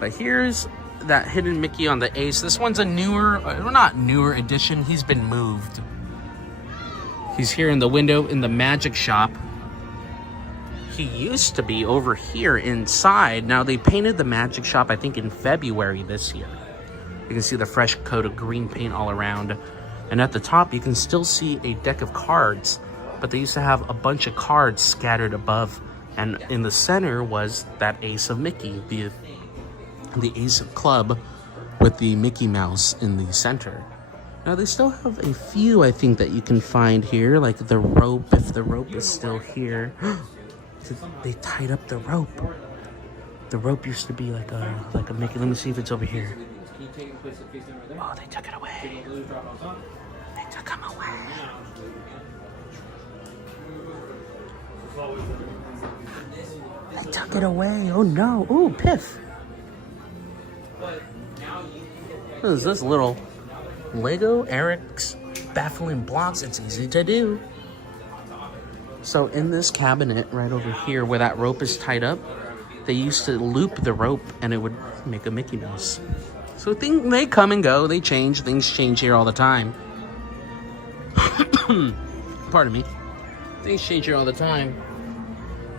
But here's that hidden Mickey on the Ace. This one's a newer, not newer edition. He's been moved. He's here in the window in the magic shop. He used to be over here inside. Now, they painted the magic shop, I think, in February this year. You can see the fresh coat of green paint all around. And at the top, you can still see a deck of cards. But they used to have a bunch of cards scattered above. And in the center was that Ace of Mickey, the Ace of Club with the Mickey Mouse in the center. Now, they still have a few, I think, that you can find here, like the rope, if the rope is still here. They tied up the rope. The rope used to be like a Mickey. Let me see if it's over here. Oh, they took it away. They took him away. They took it away. Oh, no. Oh, Piff. What is this little Lego Eric's baffling blocks? It's easy to do. So in this cabinet right over here where that rope is tied up, they used to loop the rope and it would make a Mickey Mouse. So they come and go, they change, things change here all the time. Pardon me. Things change here all the time.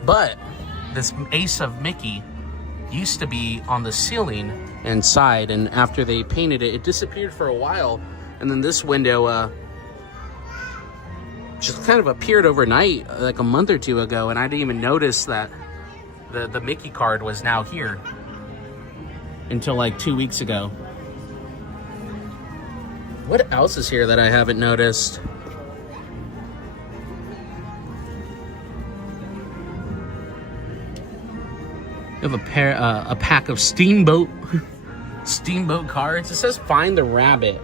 But this Ace of Mickey used to be on the ceiling inside, and after they painted it, it disappeared for a while, and then this window just kind of appeared overnight, like a month or two ago, and I didn't even notice that the Mickey card was now here until like 2 weeks ago. What else is here that I haven't noticed? We have a pack of Steamboat cards. It says find the rabbit.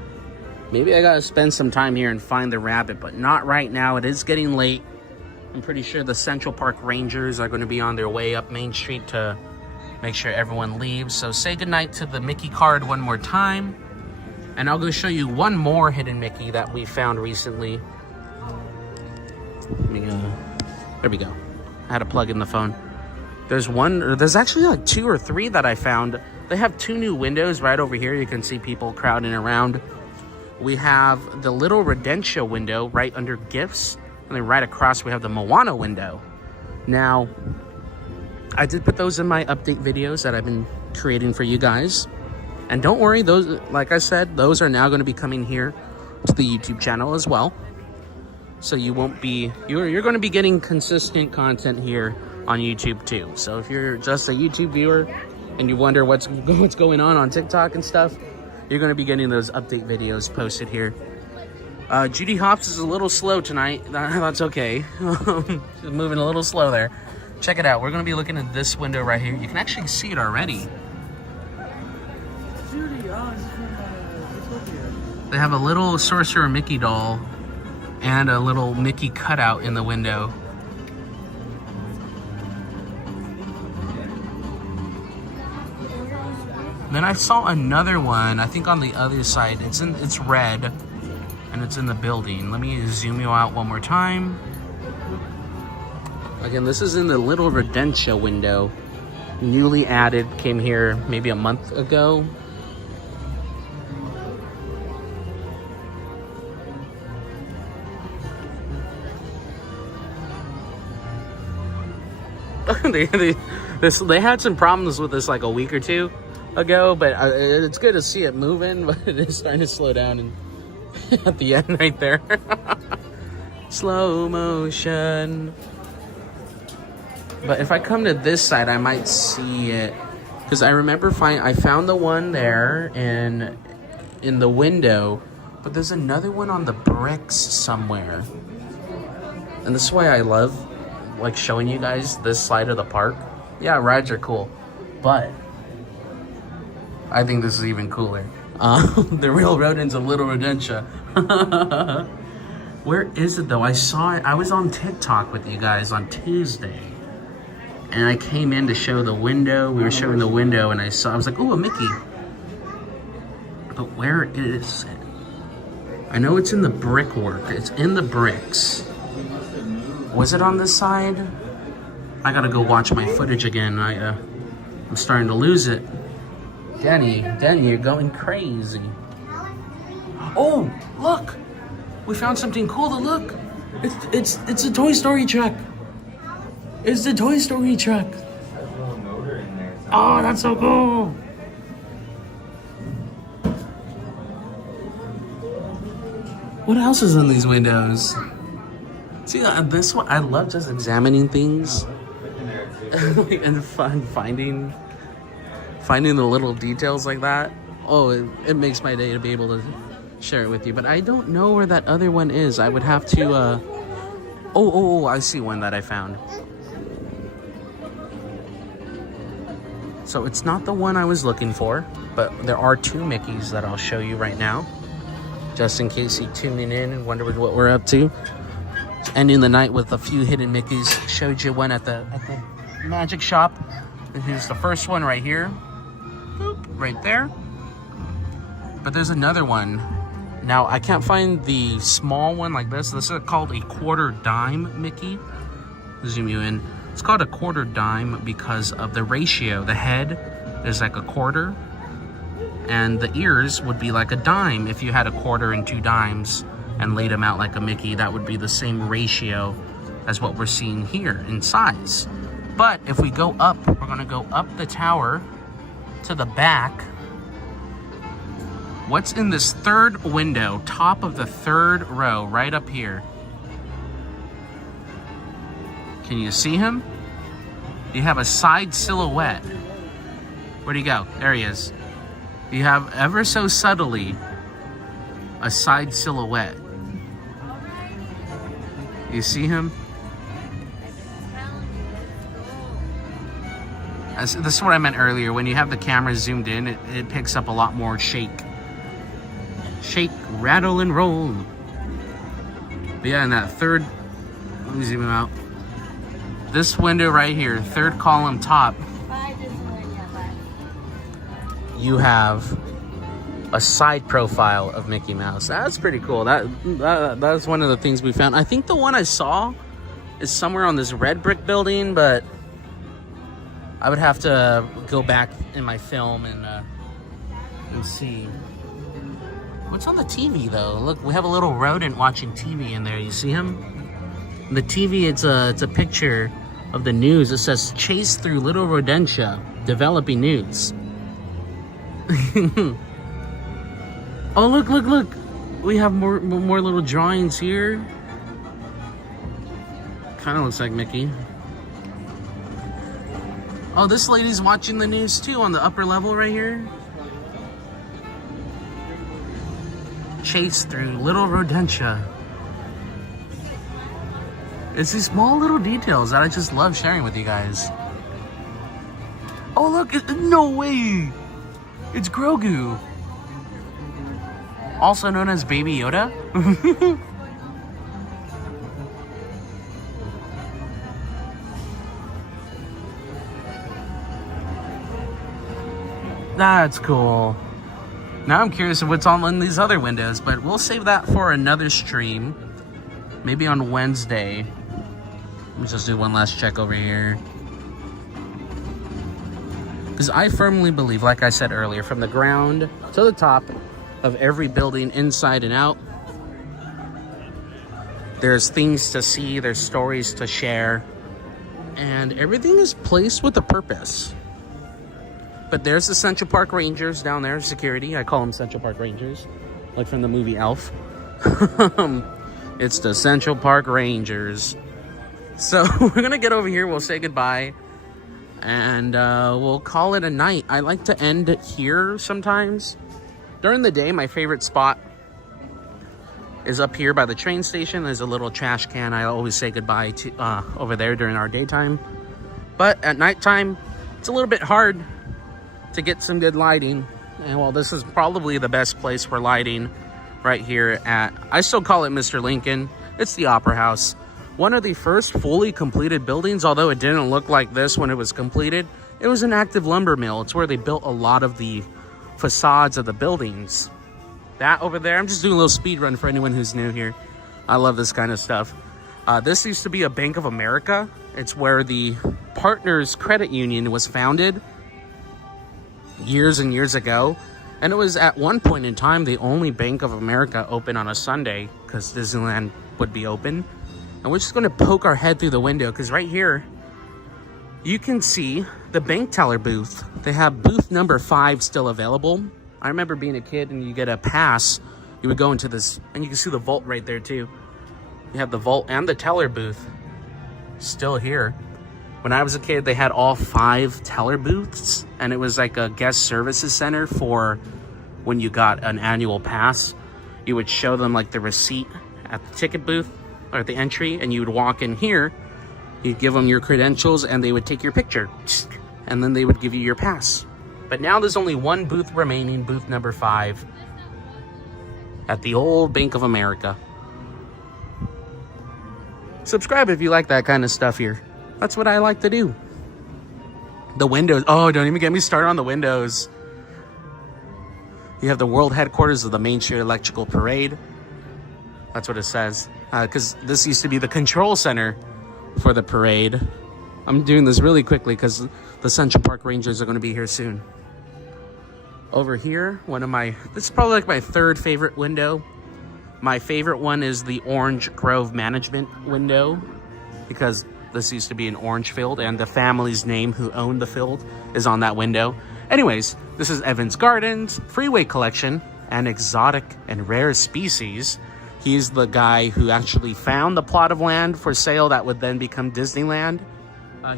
Maybe I gotta spend some time here and find the rabbit, but not right now. It is getting late. I'm pretty sure the Central Park Rangers are going to be on their way up Main Street to make sure everyone leaves. So say goodnight to the Mickey card one more time. And I'll go show you one more hidden Mickey that we found recently. There we go. I had to plug in the phone. There's actually like 2 or 3 that I found. They have 2 new windows right over here. You can see people crowding around. We have the little Rodentia window right under gifts. And then right across we have the Moana window. Now, I did put those in my update videos that I've been creating for you guys. And don't worry, those, like I said, those are now going to be coming here to the YouTube channel as well. So you won't be, you're going to be getting consistent content here on YouTube too. So if you're just a YouTube viewer and you wonder what's going on TikTok and stuff, you're going to be getting those update videos posted here. Judy Hopps is a little slow tonight. That's okay. She's moving a little slow there. Check it out. We're going to be looking at this window right here. You can actually see it already. They have a little Sorcerer Mickey doll and a little Mickey cutout in the window. Then I saw another one, I think on the other side. It's red and it's in the building. Let me zoom you out one more time. Again, this is in the Little Rodentia window. Newly added, came here maybe a month ago. They had some problems with this like a week or two ago, but it's good to see it moving, but it is starting to slow down and at the end right there. Slow motion. But if I come to this side, I might see it, because I remember I found the one there in the window, but there's another one on the bricks somewhere. And this is why I love like showing you guys this side of the park. Yeah, rides are cool, but I think this is even cooler. The real rodents of Little Rodentia. Where is it though? I saw it. I was on TikTok with you guys on Tuesday, and I came in to show the window. We were showing the window, and I was like, "Oh, a Mickey." But where is it? I know it's in the brickwork. It's in the bricks. Was it on this side? I gotta go watch my footage again. I'm starting to lose it. Danny, you're going crazy. Oh, look! We found something cool to look. It's a Toy Story truck. It's the Toy Story truck. Oh, that's so cool. What else is in these windows? See, this one, I love just examining things and finding the little details like that. Oh, it makes my day to be able to share it with you. But I don't know where that other one is. I would have to, oh, I see one that I found. So it's not the one I was looking for, but there are two Mickeys that I'll show you right now, just in case you're tuning in and wondering what we're up to. Ending the night with a few hidden Mickeys. Showed you one at the magic shop. And here's the first one right here. Boop, right there. But there's another one. Now, I can't find the small one like this. This is called a quarter dime Mickey. Zoom you in. It's called a quarter dime because of the ratio. The head is like a quarter, and the ears would be like a dime. If you had a quarter and two dimes and laid them out like a Mickey, that would be the same ratio as what we're seeing here in size. But if we go up, we're gonna go up the tower to the back. What's in this third window, top of the third row, right up here? Can you see him? You have a side silhouette. Where'd he go? There he is. You have ever so subtly a side silhouette. You see him? This is what I meant earlier. When you have the camera zoomed in, it picks up a lot more shake. Shake, rattle, and roll. But yeah, in that third, let me zoom him out. This window right here, third column top, you have a side profile of Mickey Mouse. That's pretty cool. That's one of the things we found. I think the one I saw is somewhere on this red brick building, but I would have to go back in my film and see. What's on the TV though? Look, we have a little rodent watching TV in there. You see him? The TV, it's a picture of the news. It says "Chase through Little Rodentia, developing news." Oh, look. We have more little drawings here. Kind of looks like Mickey. Oh, this lady's watching the news too on the upper level right here. Chase through Little Rodentia. It's these small little details that I just love sharing with you guys. Oh, look, no way. It's Grogu. Also known as Baby Yoda. That's cool. Now I'm curious of what's on these other windows, but we'll save that for another stream. Maybe on Wednesday. Let me just do one last check over here. Because I firmly believe, like I said earlier, from the ground to the top of every building, inside and out, there's things to see, there's stories to share, and everything is placed with a purpose. But there's the Central Park Rangers down there, security. I call them Central Park Rangers, like from the movie Elf. It's the Central Park Rangers. So we're gonna get over here, we'll say goodbye, and we'll call it a night. I like to end it here sometimes. During the day, my favorite spot is up here by the train station. There's a little trash can I always say goodbye to over there during our daytime. But at nighttime, it's a little bit hard to get some good lighting. And well, this is probably the best place for lighting right here at, I still call it Mr. Lincoln. It's the Opera House. One of the first fully completed buildings, although it didn't look like this when it was completed. It was an active lumber mill. It's where they built a lot of the facades of the buildings. That over there, I'm just doing a little speed run for anyone who's new here. I love this kind of stuff. This used to be a Bank of America. It's where the Partners Credit Union was founded years and years ago. And it was at one point in time the only Bank of America open on a Sunday because Disneyland would be open. And we're just going to poke our head through the window because right here you can see the bank teller booth. They have booth number 5 still available. I remember being a kid and you get a pass, you would go into this, and you can see the vault right there too. You have the vault and the teller booth still here. When I was a kid, they had all 5 teller booths, and it was like a guest services center for when you got an annual pass. You would show them like the receipt at the ticket booth or at the entry, and you would walk in here, you'd give them your credentials, and they would take your picture, and then they would give you your pass. But now there's only one booth remaining, booth number 5, at the old Bank of America. Subscribe if you like that kind of stuff here. That's what I like to do. The windows. Oh, don't even get me started on the windows. You have the world headquarters of the Main Street Electrical Parade. That's what it says. Because this used to be the control center for the parade. I'm doing this really quickly because the Central Park Rangers are going to be here soon. Over here, this is probably like my 3rd favorite window. My favorite one is the Orange Grove Management window because this used to be an orange field and the family's name who owned the field is on that window. Anyways, this is Evans Gardens, Freeway Collection, and Exotic and Rare Species. He's the guy who actually found the plot of land for sale that would then become Disneyland.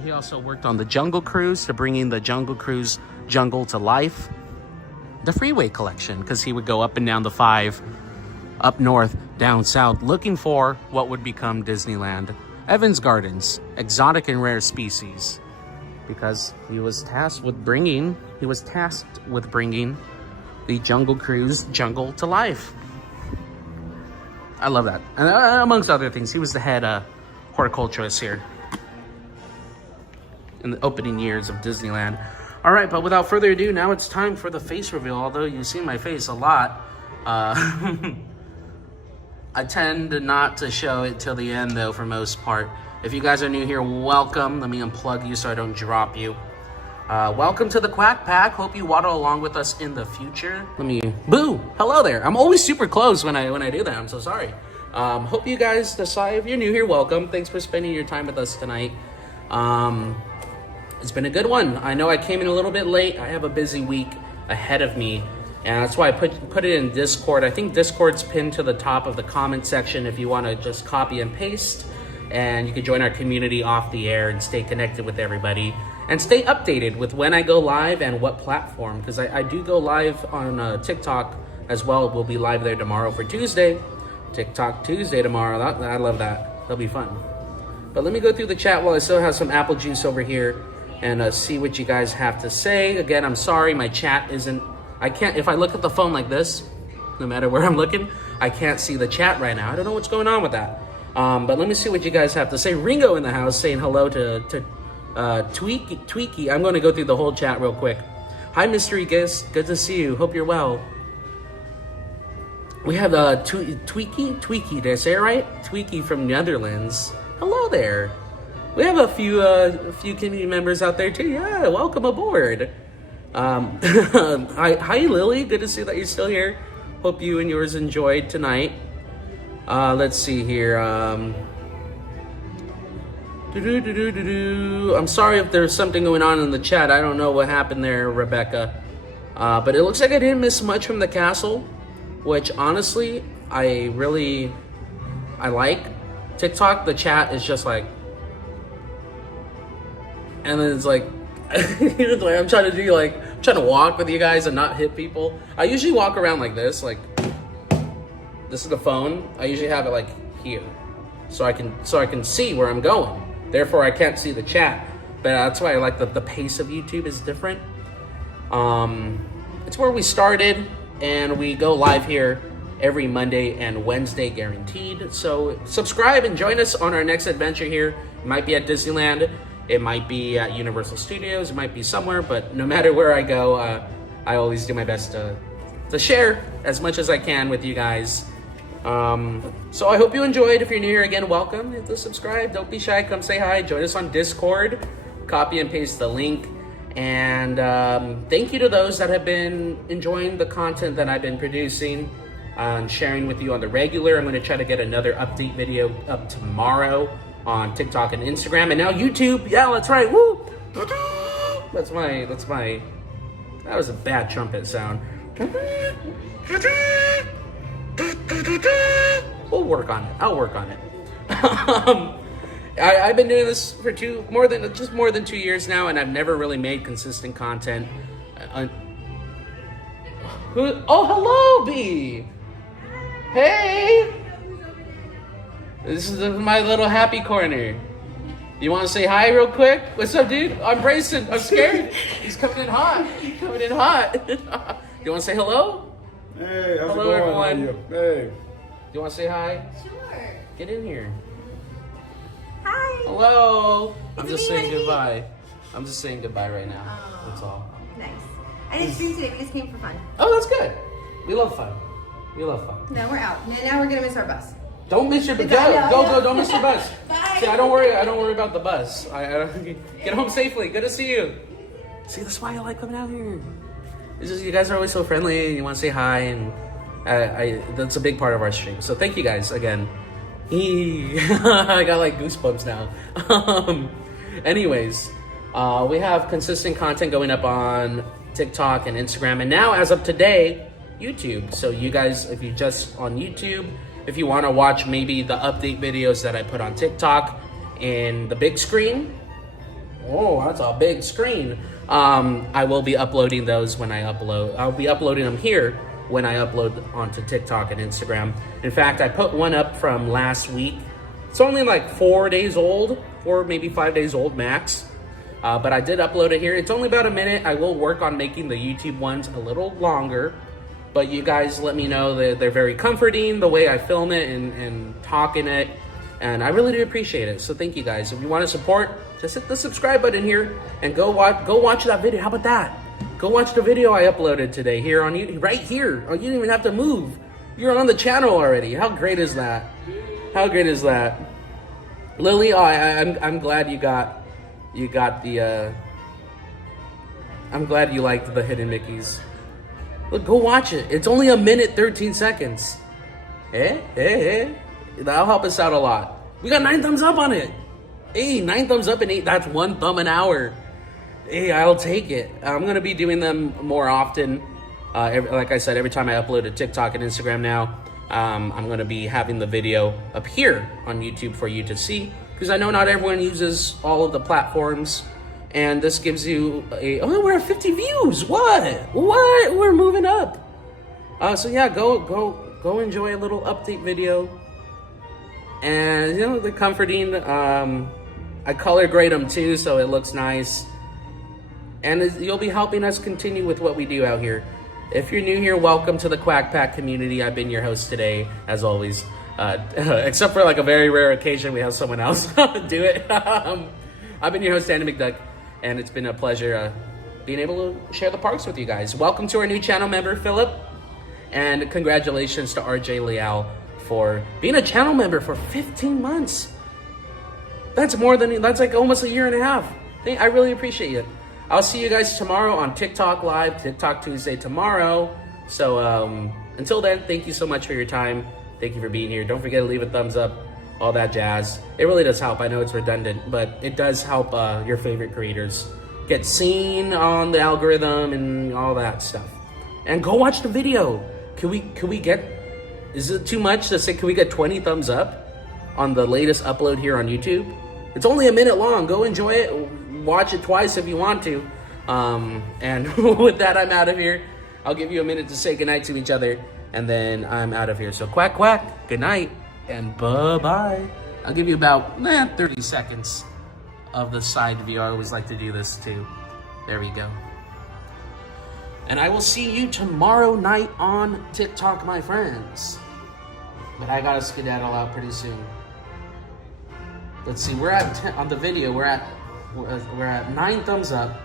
He also worked on the Jungle Cruise to bringing the Jungle Cruise jungle to life. The Freeway Collection, because he would go up and down the 5, up north, down south, looking for what would become Disneyland. Evans Gardens, Exotic and Rare Species, because he was tasked with bringing the Jungle Cruise jungle to life. I love that. And amongst other things, he was the head horticulturist here in the opening years of Disneyland. All right, but without further ado, now it's time for the face reveal. Although you've seen my face a lot, I tend not to show it till the end, though, for most part. If you guys are new here, welcome. Let me unplug you so I don't drop you. Welcome to the Quack Pack. Hope you waddle along with us in the future. Boo! Hello there. I'm always super close when I do that. I'm so sorry. Hope you guys decide. If you're new here, welcome. Thanks for spending your time with us tonight. It's been a good one. I know I came in a little bit late. I have a busy week ahead of me. And that's why I put it in Discord. I think Discord's pinned to the top of the comment section if you want to just copy and paste. And you can join our community off the air and stay connected with everybody. And stay updated with when I go live and what platform. Because I do go live on TikTok as well. We'll be live there tomorrow for Tuesday. TikTok Tuesday tomorrow. I love that. That'll be fun. But let me go through the chat while I still have some apple juice over here. And see what you guys have to say. Again, I'm sorry my chat isn't... I can't... If I look at the phone like this, no matter where I'm looking, I can't see the chat right now. I don't know what's going on with that. But let me see what you guys have to say. Ringo in the house saying hello to Tweaky. I'm going to go through the whole chat real quick. Hi, mystery guest. Good to see you. Hope you're well. We have Tweaky. Did I say it right? Tweaky from Netherlands. Hello there. We have a few community members out there too. Yeah, welcome aboard. Hi, Lily. Good to see that you're still here. Hope you and yours enjoyed tonight. Let's see here. I'm sorry if there's something going on in the chat. I don't know what happened there, Rebecca. But it looks like I didn't miss much from the castle, which honestly, I like. TikTok, the chat is just like, and then it's like, I'm trying to walk with you guys and not hit people. I usually walk around like this, this is the phone. I usually have it like here, so I can see where I'm going. Therefore, I can't see the chat. But that's why I like the pace of YouTube is different. It's where we started, and we go live here every Monday and Wednesday, guaranteed. So subscribe and join us on our next adventure here. It might be at Disneyland. It might be at Universal Studios. It might be somewhere. But no matter where I go, I always do my best to share as much as I can with you guys. So I hope you enjoyed. If you're new here, again, welcome. Hit the subscribe. Don't be shy. Come say hi. Join us on Discord. Copy and paste the link. And thank you to those that have been enjoying the content that I've been producing and sharing with you on the regular. I'm going to try to get another update video up tomorrow on TikTok and Instagram, and now YouTube. Yeah, that's right. Woo! That was a bad trumpet sound. We'll work on it. I'll work on it. I've been doing this for more than 2 years now, and I've never really made consistent content. Oh, hello, B. Hey. This is my little happy corner. You want to say hi real quick? What's up, dude? I'm Brayson. I'm scared. He's coming in hot. You want to say hello? Hey, how's Hello, it going? everyone. How are you? Hey. You want to say hi? Sure. Get in here. Hi. Hello. I'm It's just me, saying honey. goodbye. I'm just saying goodbye right now. Oh. That's all. Nice. I didn't stream today. We just came for fun. Oh, that's good. We love fun. No, we're out. Now we're gonna miss our bus. Don't miss your bus. Go. Don't miss your bus. Bye. See, I don't worry about the bus. I get home safely. Good to see you. See, that's why I like coming out here. It's just you guys are always so friendly, and you want to say hi, and that's a big part of our stream. So thank you guys again. I got like goosebumps now. Anyways, we have consistent content going up on TikTok and Instagram, and now as of today, YouTube. So you guys, if you just on YouTube, if you want to watch maybe the update videos that I put on TikTok in the big screen, oh, that's a big screen. I will be uploading those when I upload. I'll be uploading them here when I upload onto TikTok and Instagram. In fact, I put one up from last week. It's only like 4 days old, 4 maybe 5 days old max. But I did upload it here. It's only about a minute. I will work on making the YouTube ones a little longer. But you guys let me know that they're very comforting, the way I film it and talk in it. And I really do appreciate it. So thank you guys. If you want to support, just hit the subscribe button here and go watch that video. How about that? Go watch the video I uploaded today here on YouTube, right here. Oh, you didn't even have to move. You're on the channel already. How great is that? How great is that? Lily, I'm glad you got the I'm glad you liked the Hidden Mickeys. Look, go watch it. It's only 1 minute, 13 seconds. Hey. That'll help us out a lot. We got 9 thumbs up on it. Hey, 9 thumbs up and 8. That's 1 thumb an hour. Hey, I'll take it. I'm going to be doing them more often. Like I said, every time I upload to TikTok and Instagram now, I'm going to be having the video up here on YouTube for you to see. Because I know not everyone uses all of the platforms. And this gives you oh, we're at 50 views. What? We're moving up. So yeah, go enjoy a little update video. And you know, the comforting, I color grade them too, so it looks nice. And you'll be helping us continue with what we do out here. If you're new here, welcome to the Quack Pack community. I've been your host today, as always. Except for like a very rare occasion, we have someone else do it. I've been your host, Andy McDuck, and it's been a pleasure being able to share the parks with you guys. Welcome to our new channel member, Philip, and congratulations to RJ Leal for being a channel member for 15 months. That's like almost a year and a half. I really appreciate it. I'll see you guys tomorrow on TikTok Live, TikTok Tuesday tomorrow. So until then, thank you so much for your time. Thank you for being here. Don't forget to leave a thumbs up, all that jazz. It really does help. I know it's redundant, but it does help your favorite creators get seen on the algorithm and all that stuff. And go watch the video. Can we get, is it too much to say, can we get 20 thumbs up on the latest upload here on YouTube? It's only a minute long. Go enjoy it. Watch it twice if you want to. And with that, I'm out of here. I'll give you a minute to say goodnight to each other, and then I'm out of here. So quack, quack, good night, and bye-bye. I'll give you about 30 seconds of the side view. I always like to do this too. There we go. And I will see you tomorrow night on TikTok, my friends. But I gotta skedaddle out pretty soon. Let's see, we're at 10, on the video, we're at 9 thumbs up.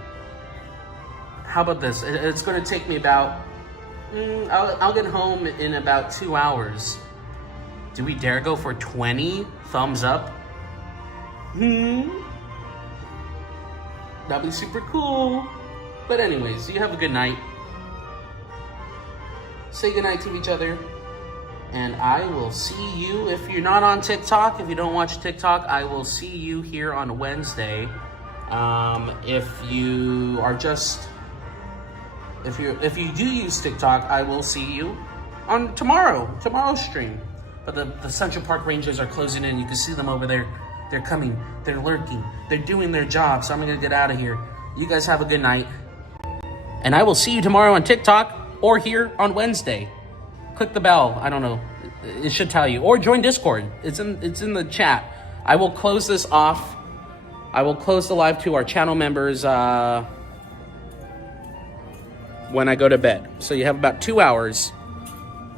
How about this? It's gonna take me about, I'll get home in about 2 hours. Do we dare go for 20 thumbs up? That'd be super cool. But anyways, you have a good night. Say goodnight to each other. And I will see you, if you're not on TikTok, if you don't watch TikTok, I will see you here on Wednesday. If you are just, if you do use TikTok, I will see you on tomorrow's stream. But the Central Park Rangers are closing in. You can see them over there. They're coming, they're lurking, they're doing their job. So I'm gonna get out of here. You guys have a good night. And I will see you tomorrow on TikTok or here on Wednesday. Click the bell. I don't know. It should tell you. Or join Discord. It's in the chat. I will close this off. I will close the live to our channel members when I go to bed. So you have about 2 hours.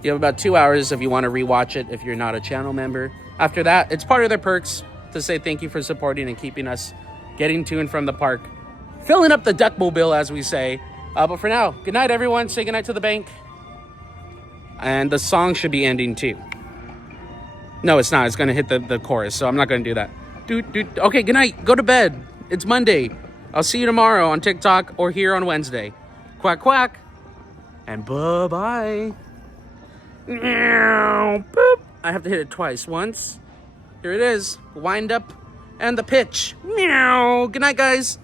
You have about 2 hours if you want to rewatch it if you're not a channel member. After that, it's part of their perks to say thank you for supporting and keeping us getting to and from the park. Filling up the duckmobile, as we say. But for now, good night, everyone. Say good night to the bank. And the song should be ending too. No, it's not. It's going to hit the chorus, so I'm not going to do that. Okay, good night. Go to bed. It's Monday. I'll see you tomorrow on TikTok or here on Wednesday. Quack, quack. And bye-bye. Boop. I have to hit it twice. Once. Here it is. Wind up. And the pitch. Meow. Good night, guys.